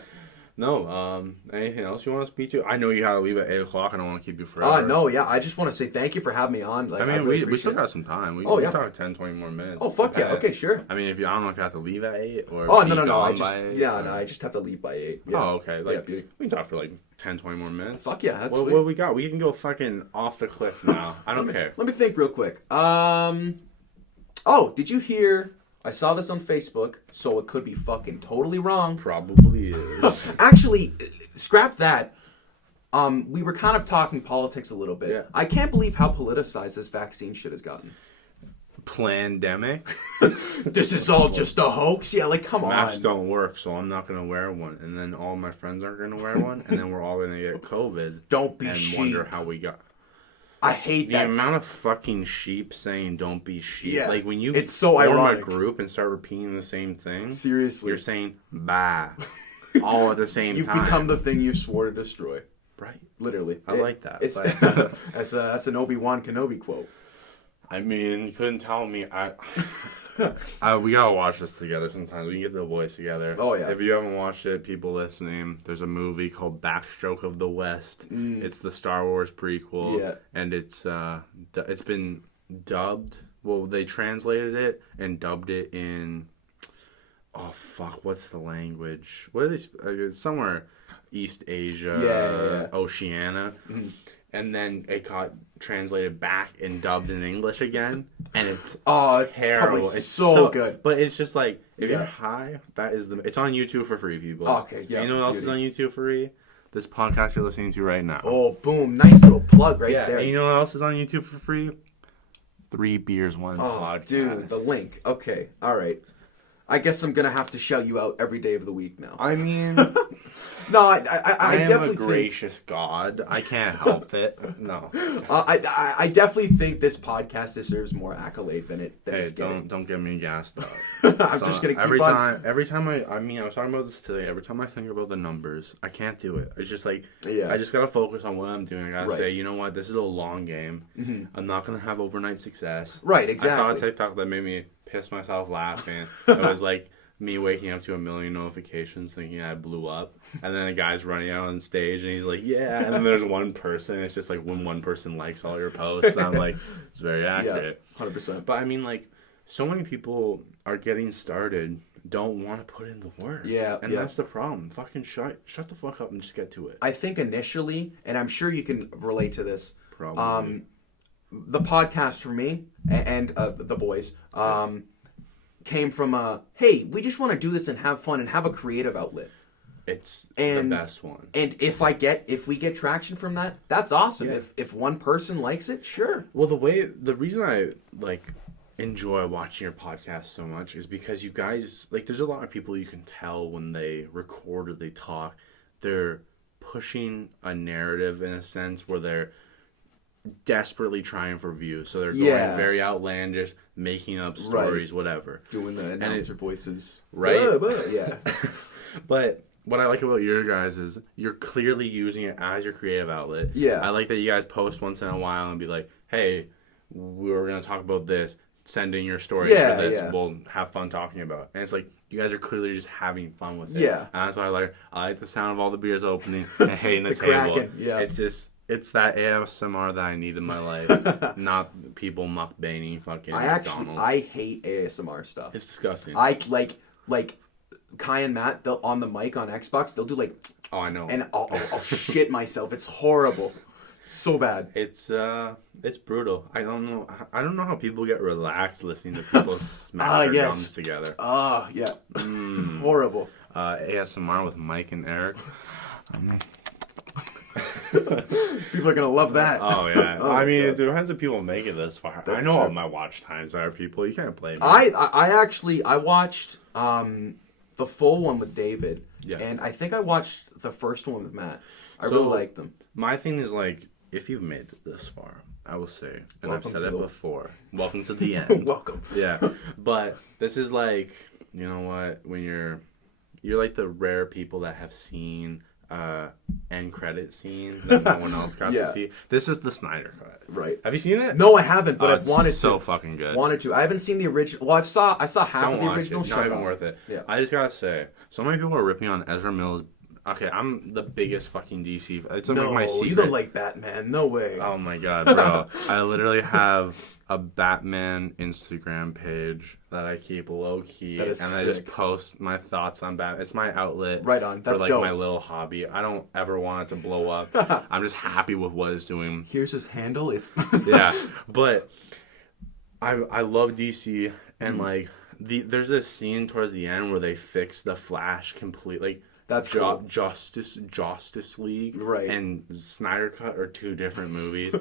No, anything else you want to speak to? I know you had to leave at 8 o'clock. I don't want to keep you forever. No, I just want to say thank you for having me on. Like, I mean, really we still got some time. We talk 10, 20 more minutes. Oh, fuck yeah. Okay, sure. I mean, I don't know if you have to leave at 8 or... Oh, no. I just have to leave by 8. Yeah. Oh, okay. Like, we can talk for like 10, 20 more minutes. Fuck yeah, that's sweet. What we got? We can go fucking off the cliff now. I don't care. Let me think real quick. Oh, did you hear... I saw this on Facebook, so it could be fucking totally wrong. Probably is. Actually, scrap that. We were kind of talking politics a little bit. Yeah. I can't believe how politicized this vaccine shit has gotten. Plandemic? This is all just a hoax? Yeah, like, come on. Masks don't work, so I'm not going to wear one. And then all my friends aren't going to wear one, and then we're all going to get COVID. Don't be and sheep. Wonder how we got... I hate the amount of fucking sheep saying "don't be sheep." Yeah, like when you it's so ironic. A group and start repeating the same thing. Seriously, you're saying "bah" all at the same You've time. You've become the thing you swore to destroy. Right. Literally. I like that. It's that's an Obi-Wan Kenobi quote. I mean, you couldn't tell me. We gotta watch this together sometime. We can get the boys together. Oh yeah. If you haven't watched it, people listening, there's a movie called Backstroke of the West. It's the Star Wars prequel. Yeah. And it's been dubbed. Well, they translated it and dubbed it in. Oh fuck! What's the language? What are they? Somewhere East Asia, Oceania. Mm-hmm. And then it got translated back and dubbed in English again, and it's terrible. It's so good, but it's just like if you're high, it's on YouTube for free, people. Okay, yeah. And you know what else is on YouTube for free? This podcast you're listening to right now. Oh, boom! Nice little plug right there. And you know what else is on YouTube for free? 3 Beers, 1 podcast. Dude, the link. Okay, all right. I guess I'm gonna have to shout you out every day of the week now. I mean, no, I am definitely a gracious God. I can't help it. No, I definitely think this podcast deserves more accolade than it's getting. Don't get me gassed up. I'm just gonna keep every time I was talking about this today. Every time I think about the numbers, I can't do it. It's just like I just gotta focus on what I'm doing. I gotta say, you know what, this is a long game. Mm-hmm. I'm not gonna have overnight success. Right, exactly. I saw a TikTok that made me piss myself laughing. It was like me waking up to 1 million notifications thinking I blew up, and then a guy's running out on stage and he's like, yeah, and then there's one person. It's just like when one person likes all your posts. I'm like, it's very accurate. 100%. But I mean, like, so many people are getting started don't want to put in the work. Yeah. And that's the problem. Fucking shut the fuck up and just get to it. I think initially, and I'm sure you can relate to this. Probably. The podcast for me and the boys came from hey, we just want to do this and have fun and have a creative outlet. It's the best one. And if we get traction from that, that's awesome. Yeah. If one person likes it, sure. Well, the reason I enjoy watching your podcast so much is because you guys, there's a lot of people you can tell when they record or they talk, they're pushing a narrative in a sense where they're desperately trying for views. So they're going very outlandish, making up stories, whatever. Doing the announcer voices. Right? Yeah. But what I like about your guys is you're clearly using it as your creative outlet. Yeah. I like that you guys post once in a while and be like, hey, we're going to talk about this. Send in your stories for this. Yeah. We'll have fun talking about it. And it's like, you guys are clearly just having fun with it. Yeah. And that's why I like the sound of all the beers opening and hitting the table. Cracking. Yeah. It's that ASMR that I need in my life. Not people mukbanging fucking McDonald's. I hate ASMR stuff. It's disgusting. I like Kai and Matt, they'll on the mic on Xbox, they'll do oh, I know. And I'll shit myself. It's horrible. So bad. It's brutal. I don't know how people get relaxed listening to people smash their drums together. Yeah. Horrible. ASMR with Mike and Erik. People are gonna love that. Oh yeah. I mean, it depends if people make it this far. I know what my watch times are. People, you can't blame me. I watched the full one with David. Yeah. And I think I watched the first one with Matt. I really liked them. My thing is if you've made it this far, I will say, and I've said it before, welcome to the end. Welcome. Yeah. But this is you know what, when you're like the rare people that have seen end credit scene that no one else got to see. This is the Snyder Cut. Right. Have you seen it? No, I haven't, but I've wanted to. So fucking good. Wanted to. I haven't seen the original. Well, I saw half of the original. It's not even worth it. Yeah. I just gotta say, so many people are ripping on Ezra Miller's. Okay, I'm the biggest fucking DC. It's my secret. You don't like Batman. No way. Oh my god, bro. I literally have a Batman Instagram page that I keep low key, and sick. I just post my thoughts on Batman. It's my outlet. Right on. That's for dope. My little hobby. I don't ever want it to blow up. I'm just happy with what it's doing. Here's his handle. It's yeah, but I love DC, and there's this scene towards the end where they fix the Flash completely. That's cool. Justice League, right, and Snyder Cut are two different movies,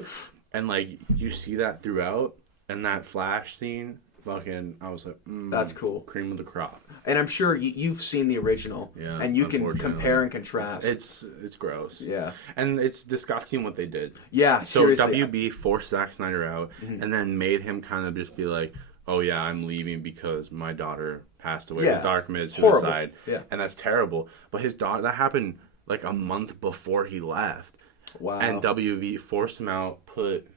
and you see that throughout, and that Flash scene, fucking, I was like, that's cool, cream of the crop. And I'm sure you've seen the original, and you can compare and contrast. It's gross, yeah, and it's disgusting what they did. Yeah, so seriously. WB forced Zack Snyder out, and then made him kind of just be like, oh yeah, I'm leaving because my daughter passed away. His daughter committed suicide. Yeah. And that's terrible. But his daughter, that happened a month before he left. Wow. And WB forced him out, put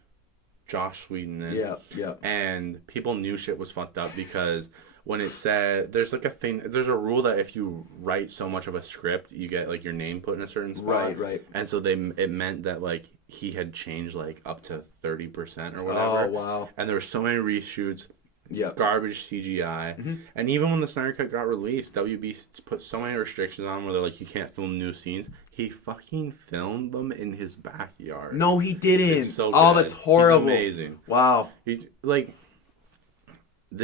Josh Whedon in. Yeah. And people knew shit was fucked up because when it said, there's a rule that if you write so much of a script, you get your name put in a certain spot. Right. And so it meant that he had changed up to 30% or whatever. Oh, wow. And there were so many reshoots. Yeah, garbage CGI, and even when the Snyder Cut got released, WB put so many restrictions on where they're you can't film new scenes. He fucking filmed them in his backyard. No, he didn't. It's so good. Oh, that's horrible. He's amazing. Wow. He's the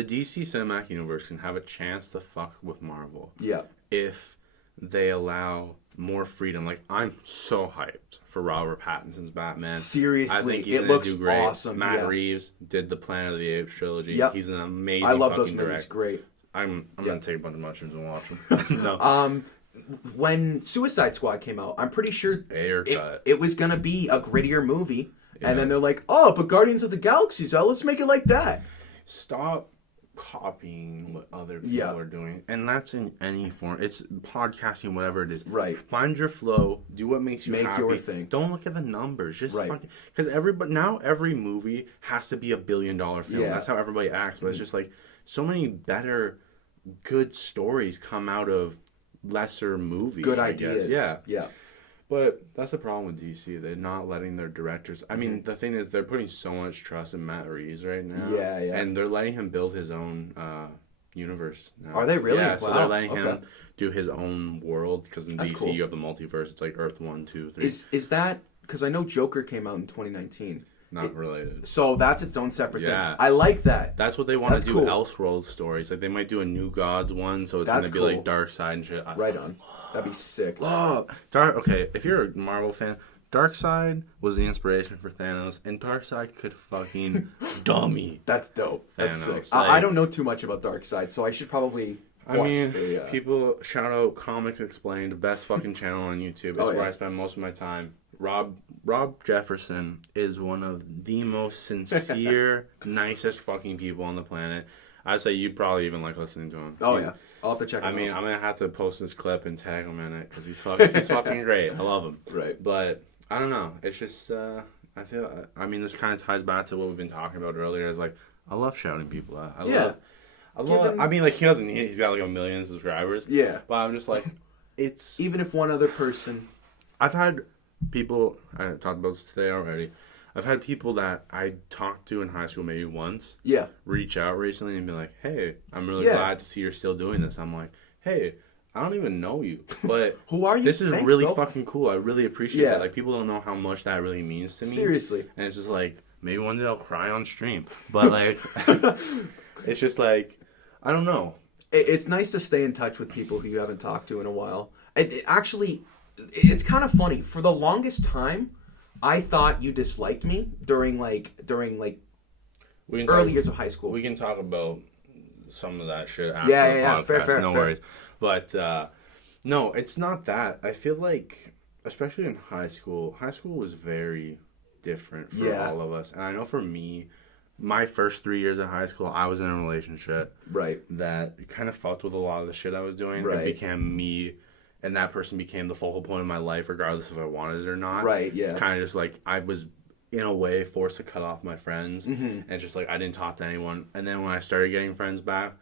DC Cinematic Universe can have a chance to fuck with Marvel. Yeah. If they allow more freedom. I'm so hyped for Robert Pattinson's Batman. Seriously, I think he's it looks do great. awesome. Matt Reeves did the Planet of the Apes trilogy. Yep. He's an amazing. I love those movies. movies. Great. I'm gonna take a bunch of mushrooms and watch them. No. When Suicide Squad came out, I'm pretty sure it was gonna be a grittier movie, and then they're like, "Oh, but Guardians of the Galaxy's out. Let's make it like that." Stop copying what other people are doing, and that's in any form. It's podcasting, whatever it is. Right. Find your flow. Do what makes you happy. Make your thing. Don't look at the numbers. Just because every movie has to be $1 billion film. Yeah. That's how everybody acts. But it's just so many better, good stories come out of lesser movies. Good ideas. Yeah. But that's the problem with DC. They're not letting their directors... I mean, the thing is, they're putting so much trust in Matt Reeves right now. Yeah. And they're letting him build his own universe now. Are they really? Yeah, wow. so they're letting him do his own world, because in That's DC cool. you have the multiverse. It's like Earth 1, 2, 3. Is that because I know Joker came out in 2019? Not related. So that's its own separate thing. Yeah. I like that. That's what they want to do. cool. Elseworld stories. Like they might do a New Gods one, so it's going to be cool. like Dark Side and shit. Right on. That'd be sick. Okay, if you're a Marvel fan, Darkseid was the inspiration for Thanos, and Darkseid could fucking dummy. That's dope. That's Thanos. sick. Like, I don't know too much about Darkseid, so I should probably watch people shout out Comics Explained, the best fucking channel on YouTube. It's where I spend most of my time. Rob Jefferson is one of the most sincere, nicest fucking people on the planet. I'd say you'd probably even like listening to him. Oh, yeah. I'll have to check him out. I mean, I'm going to have to post this clip and tag him in it, because he's fucking great. I love him. Right. But, I don't know. It's just, I mean, this kind of ties back to what we've been talking about earlier. Is like, I love shouting people out. I mean, like, he's got like 1 million subscribers. Yeah. But I'm just like, it's... Even if one other person... I've had people, I talked about this today already, I've had people that I talked to in high school maybe once reach out recently and be like, hey, I'm really glad to see you're still doing this. I'm like, hey, I don't even know you, but who are you? This is really fucking cool. I really appreciate that. Like, people don't know how much that really means to me. Seriously. And it's just like, maybe one day I'll cry on stream. But like, it's just like, I don't know. It's nice to stay in touch with people who you haven't talked to in a while. Actually, it's kind of funny. For the longest time, I thought you disliked me during early years of high school. We can talk about some of that shit after the podcast. Fair. Worries. But no, it's not that. I feel like, especially in high school was very different for all of us. And I know for me, my first 3 years of high school, I was in a relationship that kind of fucked with a lot of the shit I was doing. It became me, and that person became the focal point of my life, regardless if I wanted it or not. Right, yeah. Kind of just like, I was, in a way, forced to cut off my friends. And it's just like, I didn't talk to anyone. And then when I started getting friends back,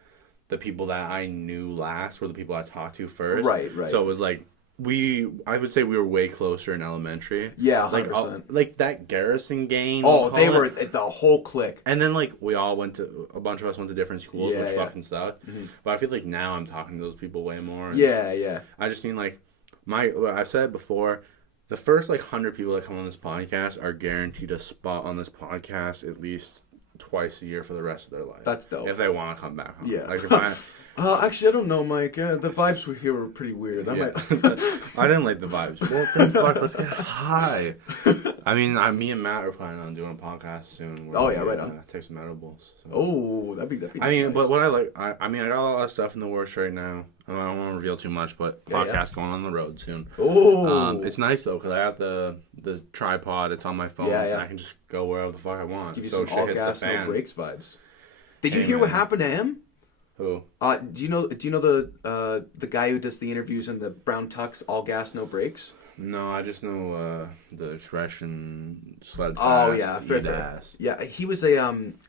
the people that I knew last were the people I talked to first. Right. So it was like, I would say we were way closer in elementary. Yeah, 100%. Like that Garrison gang. Oh, they were the whole clique. And then like a bunch of us went to different schools, which fucking sucked. But I feel like now I'm talking to those people way more. Yeah. I just mean like, I've said it before, the first like 100 people that come on this podcast are guaranteed a spot on this podcast at least twice a year for the rest of their life. That's dope. If they want to come back home. Yeah. Like if actually, I don't know, Mike. The vibes here were pretty weird. I didn't like the vibes. Well, then fuck, let's get high. I mean, me and Matt are planning on doing a podcast soon. Right on. Take some edibles. So. Oh, that'd be I mean, nice. but what I like, I mean, I got a lot of stuff in the works right now. I don't want to reveal too much, but podcast going on the road soon. Oh, it's nice though, because I have the tripod. It's on my phone. Yeah. I can just go wherever the fuck I want. Give you so some all gas, no brakes vibes. Did you hear what happened to him? Who? Do you know the guy who does the interviews in the brown tux, all gas, no brakes? No, I just know the expression sled fast. Oh yeah, fair. Yeah, he was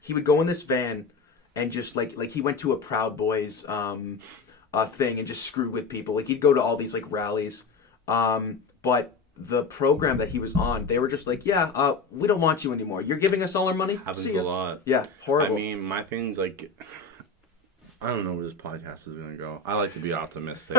he would go in this van and just like he went to a Proud Boys thing and just screwed with people. Like he'd go to all these like rallies, but the program that he was on, they were just like, we don't want you anymore. You're giving us all our money. Happens a lot. Yeah, horrible. I mean, my thing's like, I don't know where this podcast is going to go. I like to be optimistic.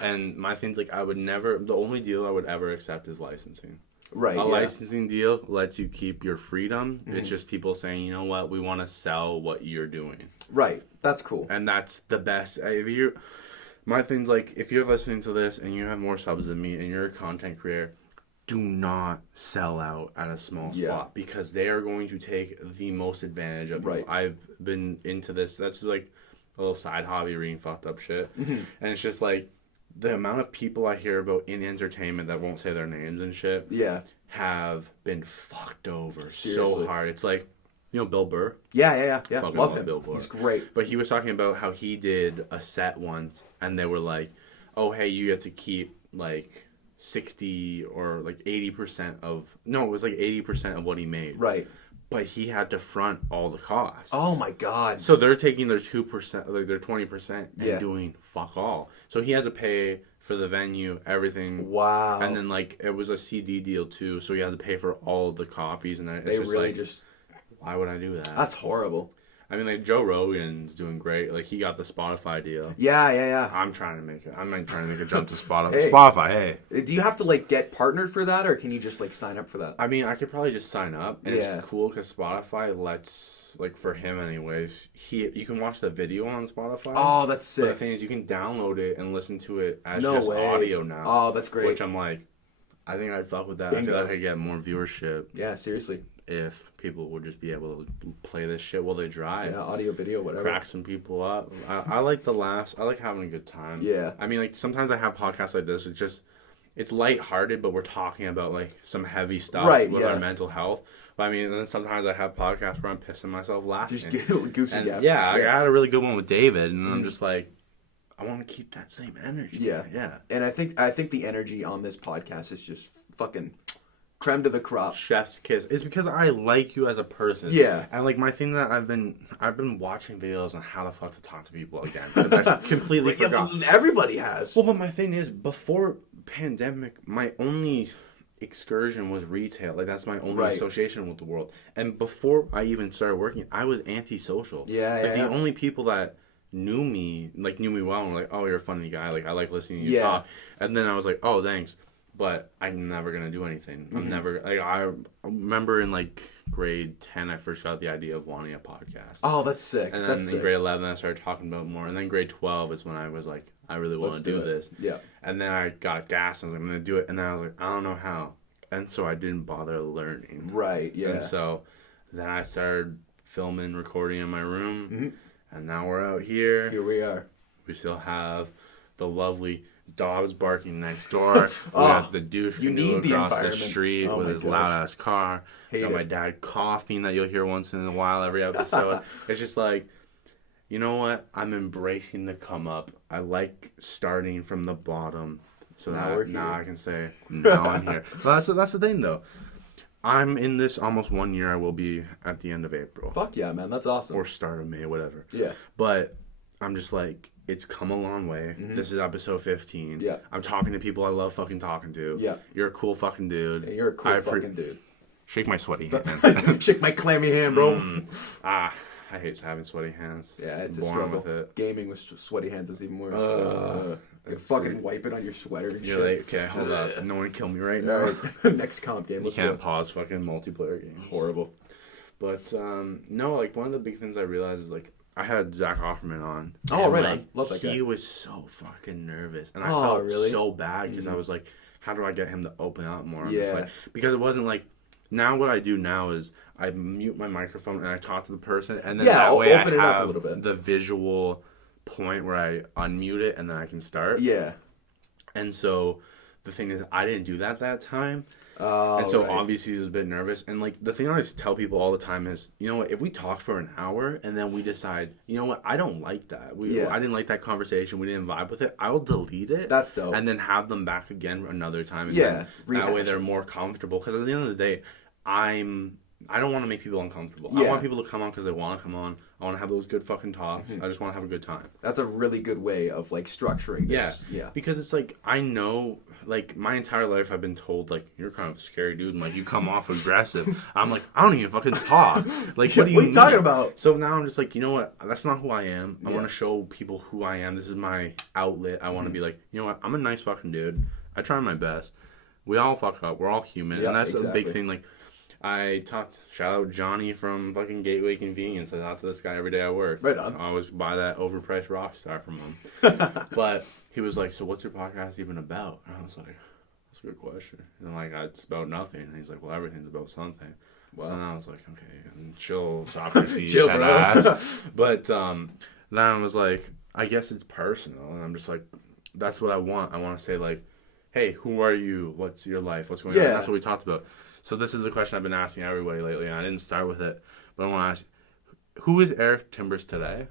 And my thing's like, the only deal I would ever accept is licensing. Right. A licensing deal lets you keep your freedom. It's just people saying, you know what, we want to sell what you're doing. Right. That's cool. And that's the best. My thing's like, if you're listening to this and you have more subs than me and you're a content creator, do not sell out at a small spot because they are going to take the most advantage of you. I've been into this. That's like a little side hobby, reading fucked up shit. And it's just like the amount of people I hear about in entertainment that won't say their names and shit have been fucked over so hard. It's like, you know, Bill Burr? Yeah. Fucking love him. Bill Burr. He's great. But he was talking about how he did a set once and they were like, oh, hey, you have to keep like 60 or like 80% of... No, it was like 80% of what he made. Right. But he had to front all the costs. Oh my god! So they're taking their 2%, like their 20%, and doing fuck all. So he had to pay for the venue, everything. Wow! And then like it was a CD deal too, so he had to pay for all of the copies. And it's they just really like, why would I do that? That's horrible. I mean, like, Joe Rogan's doing great. Like, he got the Spotify deal. Yeah. I'm trying to make it. I'm like trying to make a jump to Spotify. Hey. Spotify, hey. Do you have to like get partnered for that, or can you just like sign up for that? I mean, I could probably just sign up, and it's cool because Spotify lets, like, for him anyways, you can watch the video on Spotify. Oh, that's sick. But the thing is, you can download it and listen to it as audio now. Oh, that's great. Which I'm like, I think I'd fuck with that. Bingo. I feel like I'd get more viewership. Yeah, seriously. If people would just be able to play this shit while they drive. Yeah, audio, video, whatever. Crack some people up. I like I like having a good time. Yeah. I mean, like, sometimes I have podcasts like this. It's lighthearted, but we're talking about, like, some heavy stuff with our mental health. But, I mean, and then sometimes I have podcasts where I'm pissing myself laughing. Just goofy gaps. Yeah, I had a really good one with David, and I'm just like, I want to keep that same energy. Yeah. And I think the energy on this podcast is just fucking creme de la crop. Chef's kiss. It's because I like you as a person. Yeah. And, like, my thing that I've been watching videos on how the fuck to talk to people again. Because I completely forgot. Everybody has. Well, but my thing is, before pandemic, my only excursion was retail. Like, that's my only association with the world. And before I even started working, I was antisocial. The only people that knew me well, and were like, oh, you're a funny guy. Like, I like listening to you talk. And then I was like, oh, thanks. But I'm never going to do anything. I'm never... Like, I remember in, like, grade 10, I first got the idea of wanting a podcast. Oh, that's sick. And then in grade 11, I started talking about it more. And then grade 12 is when I was like, I really want to do this. Yeah. And then I got gas, and I was like, I'm going to do it. And then I was like, I don't know how. And so I didn't bother learning. Right, yeah. And so then I started filming, recording in my room. And now we're out here. Here we are. We still have the lovely... dogs barking next door. We got the douche canoe across the street with his loud ass car. Got my dad coughing that you'll hear once in a while every episode. It's just like, you know what? I'm embracing the come up. I like starting from the bottom, so now I can say now I'm here. Well, that's the thing though. I'm in this almost 1 year. I will be at the end of April. Fuck yeah, man. That's awesome. Or start of May, whatever. Yeah. But I'm just like, it's come a long way. This is episode 15. Yeah. I'm talking to people I love fucking talking to. Yeah. You're a cool fucking dude. Yeah, you're a cool fucking dude. Shake my sweaty hand. Shake my clammy hand, bro. I hate having sweaty hands. Yeah, it's a struggle. With it. Gaming with sweaty hands is even worse. Fucking wipe it on your sweater and You're shit. Like, okay, hold up. No one kill me right now. Next comp game. You can't pause fucking multiplayer games. Horrible. But, no, like, one of the big things I realized is, like, I had Zach Hoffman on. Oh, right on. Love that guy. He was so fucking nervous. And I felt so bad because I was like, how do I get him to open up more? Because it wasn't like, now what I do now is I mute my microphone and I talk to the person. And then that way I have the visual point where I unmute it and then I can start. Yeah. And so the thing is, I didn't do that time. And so obviously he was a bit nervous. And like the thing I always tell people all the time is, you know what, if we talk for an hour and then we decide, you know what, I don't like that. I didn't like that conversation. We didn't vibe with it. I will delete it. That's dope. And then have them back again another time. And that way they're more comfortable. Because at the end of the day, I don't want to make people uncomfortable. I want people to come on because they want to come on. I want to have those good fucking talks. I just want to have a good time. That's a really good way of like structuring this. Yeah. Because it's like, I know, like my entire life I've been told like, you're kind of a scary dude and like you come off aggressive. I'm like, I don't even fucking talk. Like, what are you talking about? So now I'm just like, you know what? That's not who I am. I want to show people who I am. This is my outlet. I want to be like, you know what? I'm a nice fucking dude. I try my best. We all fuck up. We're all human. And that's a big thing. Like, shout out Johnny from fucking Gateway Convenience. I talk to this guy every day at work. Right on. I always buy that overpriced Rockstar from him. But he was like, so what's your podcast even about? And I was like, that's a good question. And I'm like, it's about nothing. And he's like, well, everything's about something. Well, and I was like, okay, chill, Socrates, chill, head bro. ass. But then I was like, I guess it's personal. And I'm just like, that's what I want. I want to say like, hey, who are you? What's your life? What's going on? That's what we talked about. So this is the question I've been asking everybody lately, and I didn't start with it, but I want to ask, who is Erik Timbers today?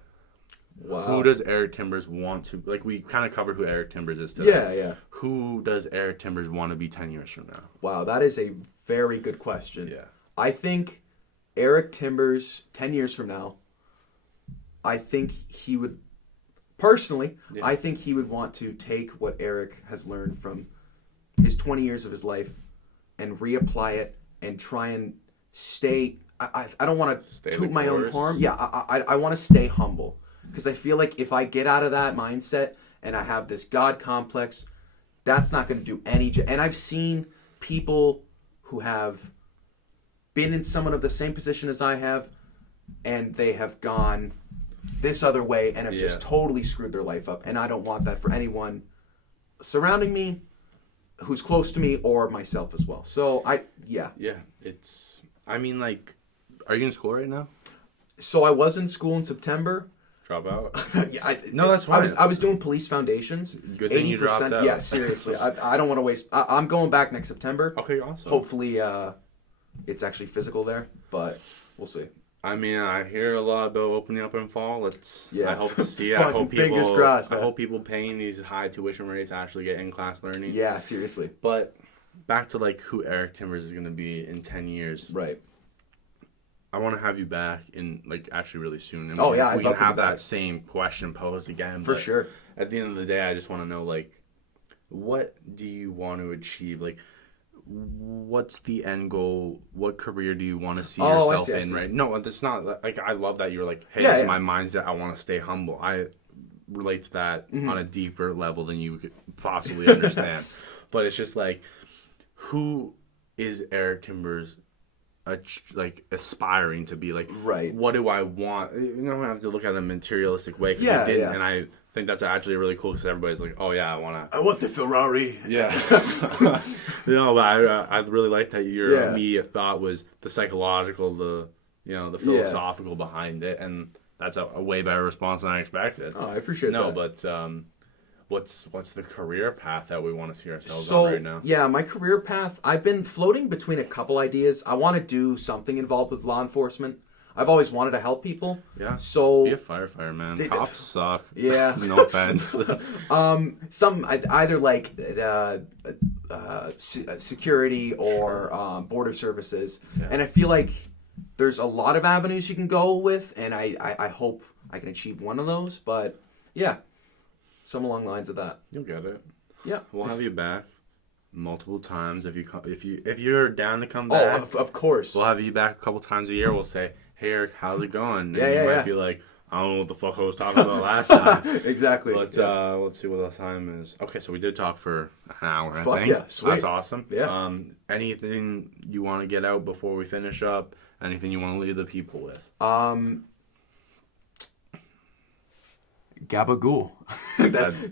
Wow. Who does Erik Timbers want to, like, we kind of covered who Erik Timbers is today. Yeah. Who does Erik Timbers want to be 10 years from now? Wow, that is a very good question. Yeah. I think Erik Timbers, 10 years from now, I think he would, personally, I think he would want to take what Erik has learned from his 20 years of his life and reapply it and try and stay I don't want to toot my own course. horn. Yeah, I want to stay humble because I feel like if I get out of that mindset and I have this God complex, that's not going to do any. And I've seen people who have been in somewhat of the same position as I have, and they have gone this other way and have just totally screwed their life up. And I don't want that for anyone surrounding me, who's close to me, or myself as well. So yeah, it's. I mean, like, are you in school right now? So I was in school in September. Drop out? No, that's fine. I was doing police foundations. Good thing you dropped out. Yeah, seriously. I don't want to waste. I'm going back next September. Okay, awesome. Hopefully, it's actually physical there, but we'll see. I mean, I hear a lot about opening up in fall. I hope to see it. I hope fingers crossed. I hope people paying these high tuition rates actually get in-class learning. Yeah, seriously. But back to like who Erik Timbers is going to be in 10 years. Right. I want to have you back in like actually really soon. And we can have that same question posed again. For sure. At the end of the day, I just want to know like, what do you want to achieve? Like, what's the end goal? What career do you want to see yourself in? Right? No, it's not like I love that you're like, hey, this is my mindset. I want to stay humble. I relate to that on a deeper level than you could possibly understand. But it's just like, who is Erik Timbers? Like aspiring to be like, right? What do I want? You don't have to look at it in a materialistic way because you didn't, and I think that's actually really cool because everybody's like, oh yeah, I want the Ferrari. Yeah. No, but I really like that your immediate thought was the psychological, the philosophical behind it, and that's a way better response than I expected. Oh, I appreciate that. No, but what's the career path that we want to see ourselves on right now? Yeah, my career path, I've been floating between a couple ideas. I want to do something involved with law enforcement. I've always wanted to help people. Yeah. So be a firefighter, man. Cops suck. Yeah. No offense. Some either like security or border services, and I feel like there's a lot of avenues you can go with, and I hope I can achieve one of those. But yeah. Some along the lines of that. You'll get it. Yeah, we'll have you back multiple times if you're down to come back. Oh, of course. We'll have you back a couple times a year. We'll say, "Hey, Erik, how's it going?" And you might be like, "I don't know what the fuck I was talking about last time." Exactly. But let's see what the time is. Okay, so we did talk for an hour. I think. Yeah, sweet. That's awesome. Yeah. Anything you want to get out before we finish up? Anything you want to leave the people with? Gabagool.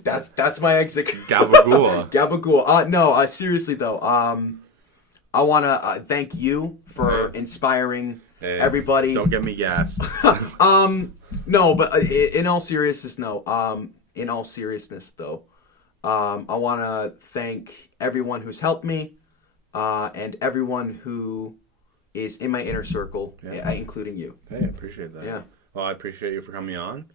that's my exit. Gabagool. Gabagool. No, seriously though. I want to thank you for inspiring everybody. Don't get me gassed. No, but in all seriousness, no. In all seriousness, though, I want to thank everyone who's helped me, and everyone who is in my inner circle, including you. Hey, I appreciate that. Yeah. Well, I appreciate you for coming on.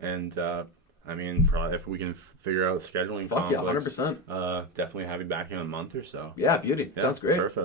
And, I mean, probably if we can figure out scheduling conflicts, 100%. Definitely have you back in a month or so. Yeah, beauty. Sounds great. Perfect.